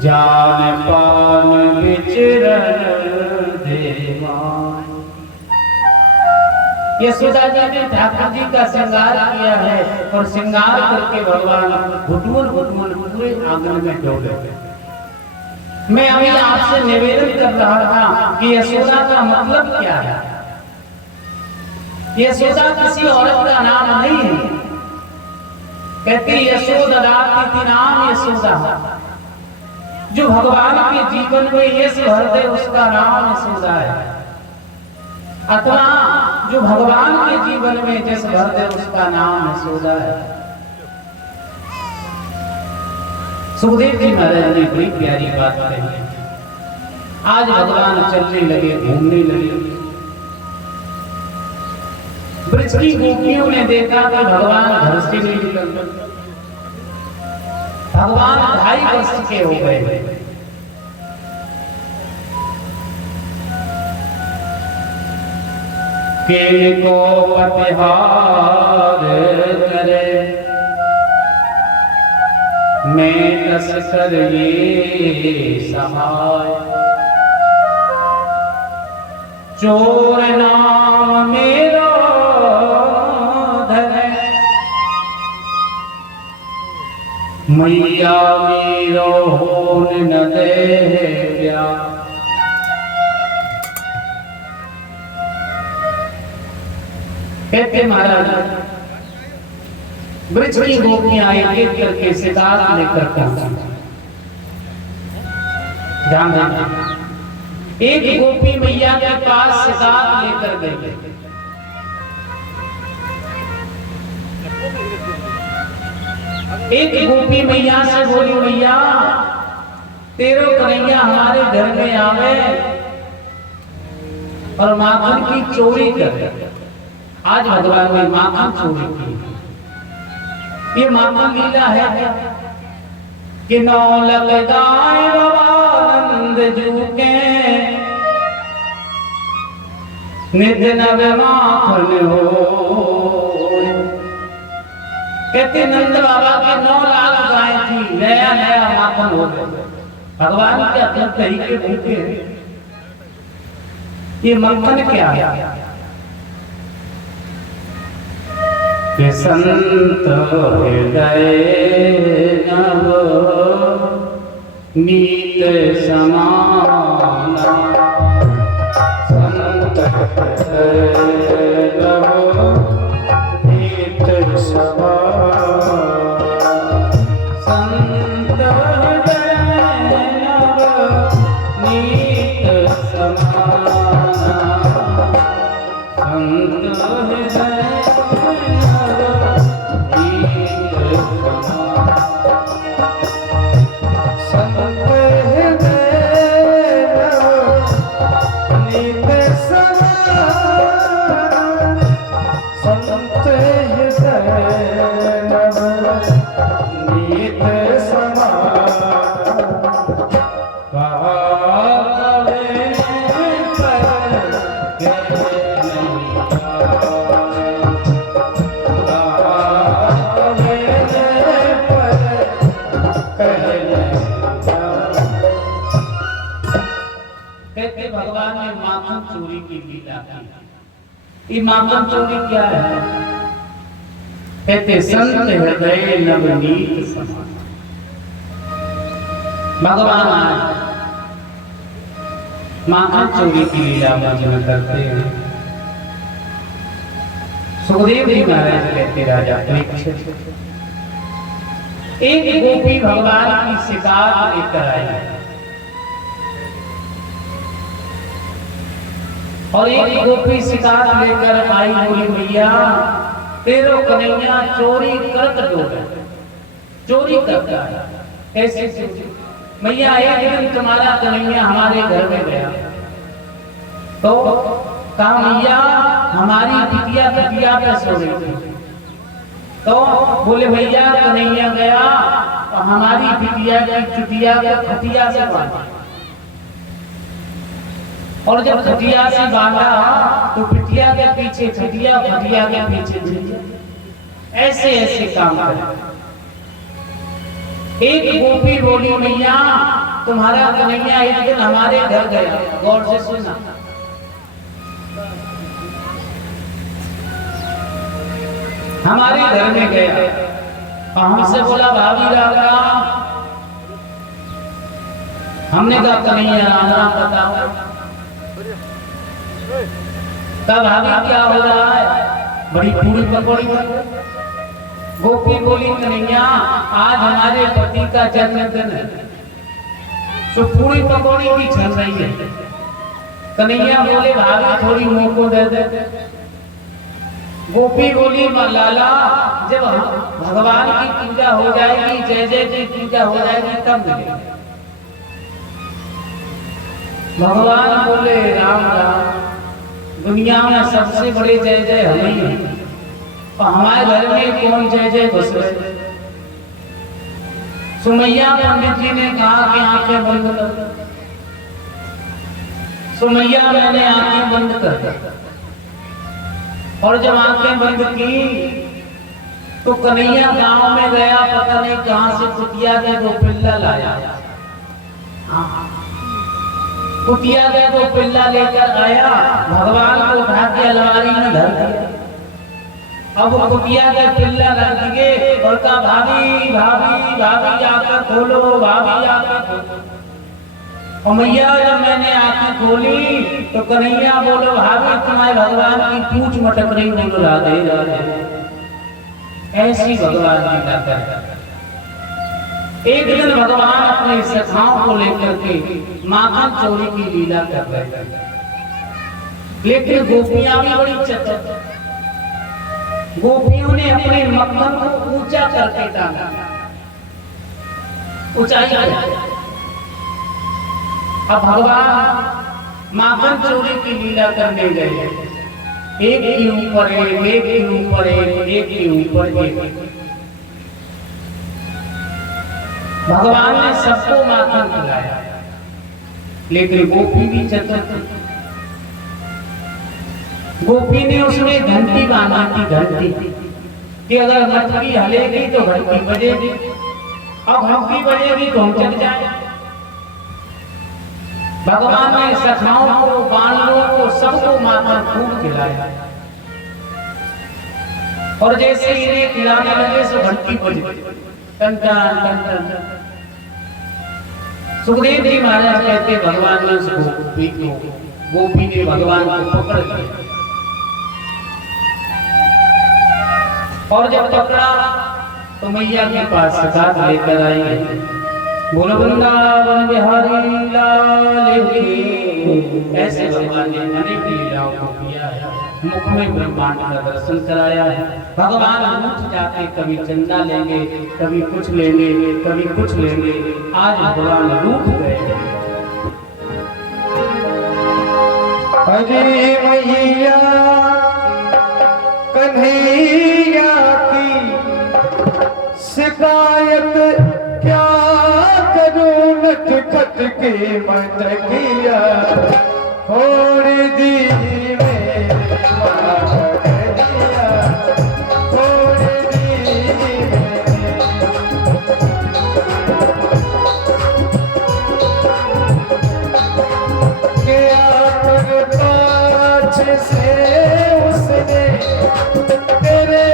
जान पान विचरण देवा। यशोदा जी ने ठाकुर जी का श्रृंगार किया है और श्रृंगार करके भगवान घुटमुन घुटमुन पूरे आंगन में डोले। मैं अभी आपसे निवेदन कर रहा था कि यशोदा का मतलब क्या है। यशोदा किसी औरत का नाम नहीं है। कहते यशोदा राती नाम यशोदा, जो भगवान के जीवन में यश भर दे उसका नाम यशोदा है, अथवा जो भगवान के जीवन में यश भर दे उसका नाम यशोदा है। सुखदेव जी महाराज ने बड़ी प्यारी बात कही। आज भगवान चलने लगे, घूमने लगे। ब्रज की गोपियों ने देखा कि भगवान घर से नहीं निकलते। भगवान 2.5 वर्ष के हो गए। केले को पतिहार करे, मैं कस कर ये सहाय, चोर नाम मेरो धरे, मैया मेरो होन न दे ब्याह। कहते महाराज ब्रज की गोपियां एक करके सितार लेकर पहुंची। ध्यान देना, एक गोपी मैया के पास सितार लेकर गई। एक गोपी मैया से बोली, मैया तेरो कन्हैया हमारे घर में आवे और माखन की चोरी कर। आज भगवान ने माखन चोरी की। ये माखन लीला है कि नौलक दाय बाबानंद जू के नित नव माखन हो। कहते नंद बाबा के 9 लाख गाय थी, नया नया माखन हो गया। भगवान के अपने तरीके भूखे। ये मक्खन क्या है? कि संत हृदय नव नीत समाना, संत हृदय नव नीत समाना, संत हृदय नव नीत समाना, संत हृदय भगवान ने माखन चोरी की लीला की। ये माखन चोरी क्या है? कहते संत हृदय नवनीत समान। भगवान आए, माखन चोरी की लीला वर्णन करते हैं। सुखदेव जी महाराज कहते राजा परीक्षित, एक गोपी भगवान की शिकार लेकर आई और एक गोपी शिकार लेकर आई, बोली मैया तेरो कन्हैया चोरी करत डोले, चोरी करता है। कैसे मैया? एक दिन तुम्हारा कन्हैया हमारे घर में गया तो कहा मैया हमारी बिटिया खटिया पे सो रही थी, तो बोले भैया कन्हैया गया और हमारी बिटिया की चुटिया को खटिया से बांधा, और जब खटिया से बांधा तो बिटिया के पीछे खटिया, खटिया के पीछे बिटिया, ऐसे ऐसे काम करे। एक गोपी बोली मैया तुम्हारा कन्हैया एक दिन हमारे घर गया, गौर से सुनना, हमारे घर में गया और हमसे बोला भाभी राम राम। हमने कहा कन्हैया राम राम बताओ। तब भाभी क्या हो रहा है? बड़ी पूरी पकौड़ी बन गई। गोपी बोली कन्हैया आज हमारे पति का जन्मदिन है, तो पूरी पकौड़ी की चल रही है। कन्हैया बोले भाभी थोड़ी मुंह को दे दे। गोपी बोली लाला जब भगवान की पूजा हो जाएगी, जय जय की पूजा हो जाएगी तब मिलेगी। भगवान बोले राम राम, दुनिया में सबसे बड़े जय जय हम ही हैं और हमारे घर में कौन जय जय घुस गए। सुमैया पंडित जी ने कहा कि आंखें बंद कर। सुमैया मैंने आंखें बंद कर दी और जब आंखें बंद की तो कन्हैया गांव में गया, पता नहीं कहां से कुतिया के दो पिल्ला लाया। कुतिया के दो पिल्ला लेकर आया, भगवान को उठा के अलमारी में धर दिया। अब वो कुतिया के पिल्ला रख दिए और कहा भाभी भाभी भाभी आकर खोलो, भाभी आकर खोलो। और मैया जब मैंने आंखें खोली तो कन्हैया बोलो भाभी तुम्हारे भगवान की पूंछ मटक रही, बोलो राधे राधे। ऐसी भगवान की लीला। एक दिन भगवान अपने सखाओं को लेकर के माखन चोरी की लीला कर रहे थे, लेकिन गोपियां भी बड़ी चतुर। गोपियों ने अपने मक्खन को ऊंचा करके टांगा, ऊंचाई पर। अब भगवान माखन चोरी की लीला करने गए, एक के ऊपर एक, एक के ऊपर एक, एक के ऊपर एक। भगवान ने सबको माखन खिलाया, लेकिन गोपी भी चतुर थी। गोपी ने उसमें घंटी बांधी थी, घंटी कि अगर मटकी हलेगी तो घंटी बजेगी, और घंटी बजेगी तो हम चल जाए। भगवान ने सखाओं को, बानरों को, सबको माखन खूब खिलाया और जैसे इन्हें खिलाने लगे तो घंटी बज गई, टन टन टन टन। सुखदेव जी महाराज कहते भगवान ने उस गोपी ने भगवान को पकड़ लिया और जब पकड़ा तो मैया के पास साथ लेकर आई है। बोलो वृंदावन बिहारी लाल की। ऐसे भगवान ने अनेक लीलाओं को किया है, मुख में ब्रह्मांड का दर्शन कराया है। भगवान रूठ जाते, कभी चंदा लेंगे, कभी कुछ लेंगे, कभी कुछ लेंगे। आज भगवान रूठ गए। अरे मैया कन्हैया की शिकायत क्या करूं, नटखट के मटकिया छोड़ दी मेरे कन्हैया, छोड़ दी क्या कर पाछ से उसने तेरे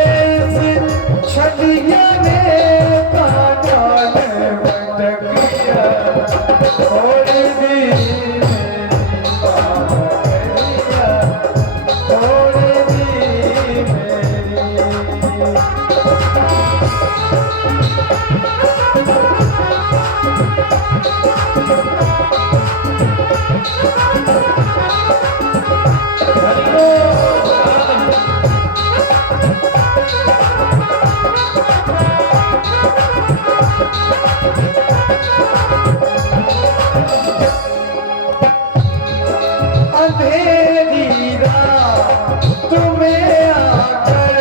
छलिया ने तुम्हें आकर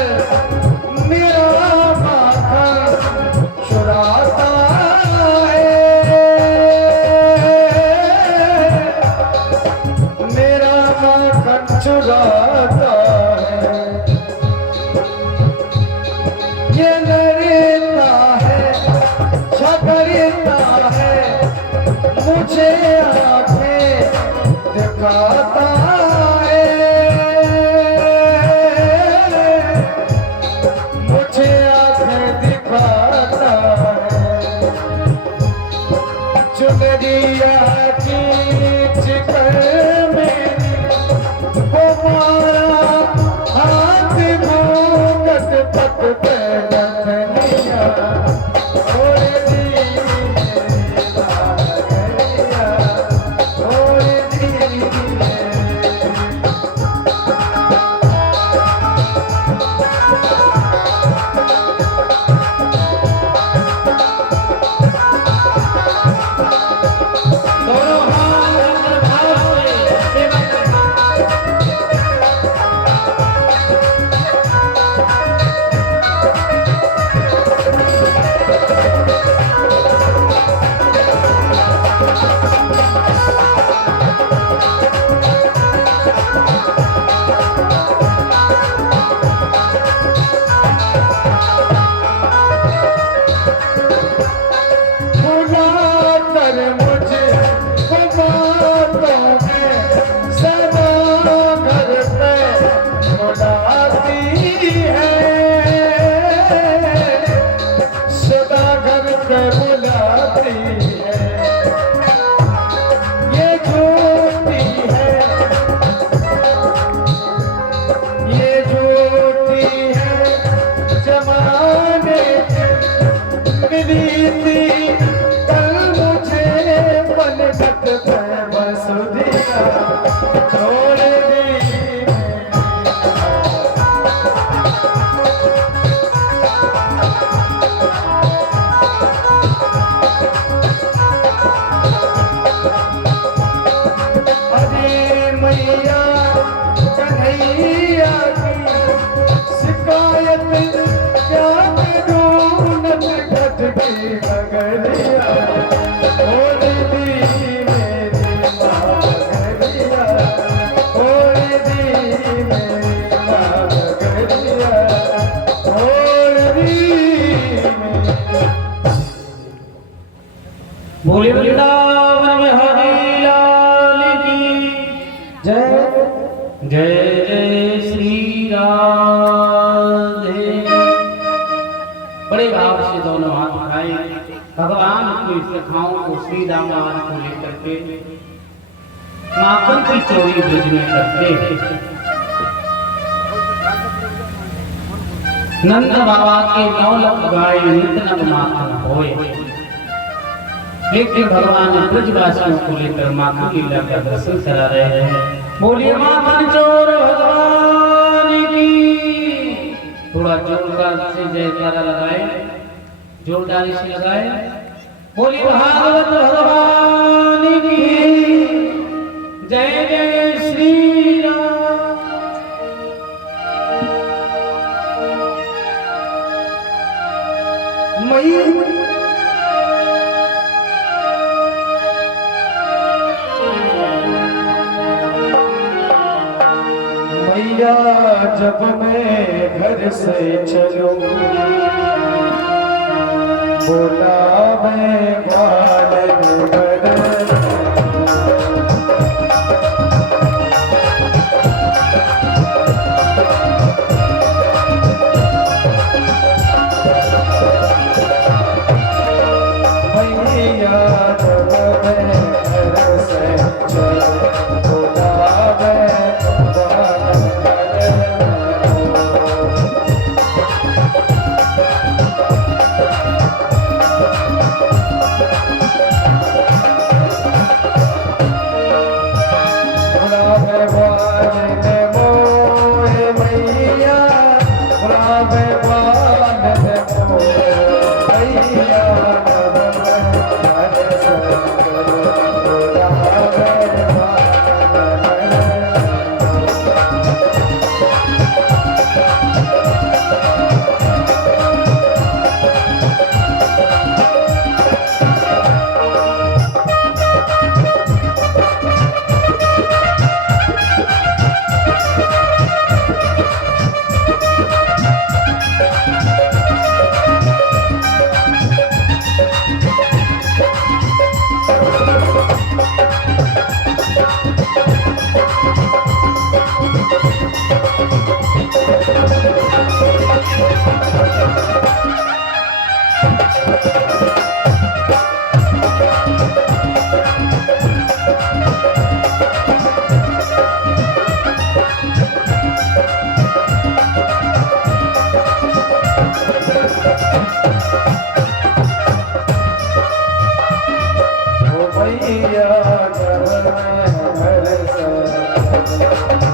मेरा माखन चुराता है, मेरा माखन चुराता है। ये नरेता है, झगड़ता है, मुझे आंखें दिखाता है, मुझे आंखें दिखाता है। चुनरिया खींच कर मेरी वो मारा हाथ घूंघट तक पे नथनिया छोड़ दी मेरी नागरिया, छोड़ दी दोनों हाथ अंदर भाव से सेवा करें। बुलाकर मुझे बातों में सदा घर पे बुलाती है, सदा घर पे बुलाती है। ये झूठी है, ये झूठी है, जमाने की मिली थी कल मुझे पलकत पे बसुधिया छोड़ दी अरे मैया कन्हैया की शिकायत क्या करूं नटखट की नगरिया छोड़ दी मेरी नागरिया, छोड़ दी मेरी नागरिया, छोड़ दी मेरी। बोले वृंदावन बिहारी लाल की जय जय जय श्री राधे। बड़े भाव से दोनों हाथ उठाए, भगवान की सखाओं को श्री राम को लेकर के माखन की चोरी ब्रज में करते नंद बाबा के 9 लाख गाय नित माखन होए। लेकिन भगवान ब्रजवासियों को लेकर माखन लीला का दर्शन करा रहे हैं। बोलिए माखन चोर भगवान की। थोड़ा जोरदार से जयकारा लगाए, जोरदार से लगाए। बोलिए भागवत भगवान की जय जय श्री राम। मैया जब मैं घर से चलूं बोला मैं ग्वालन भर मैया जब मैं घर से चलूं बोला मैं ग्वालन भर यादव में हर सा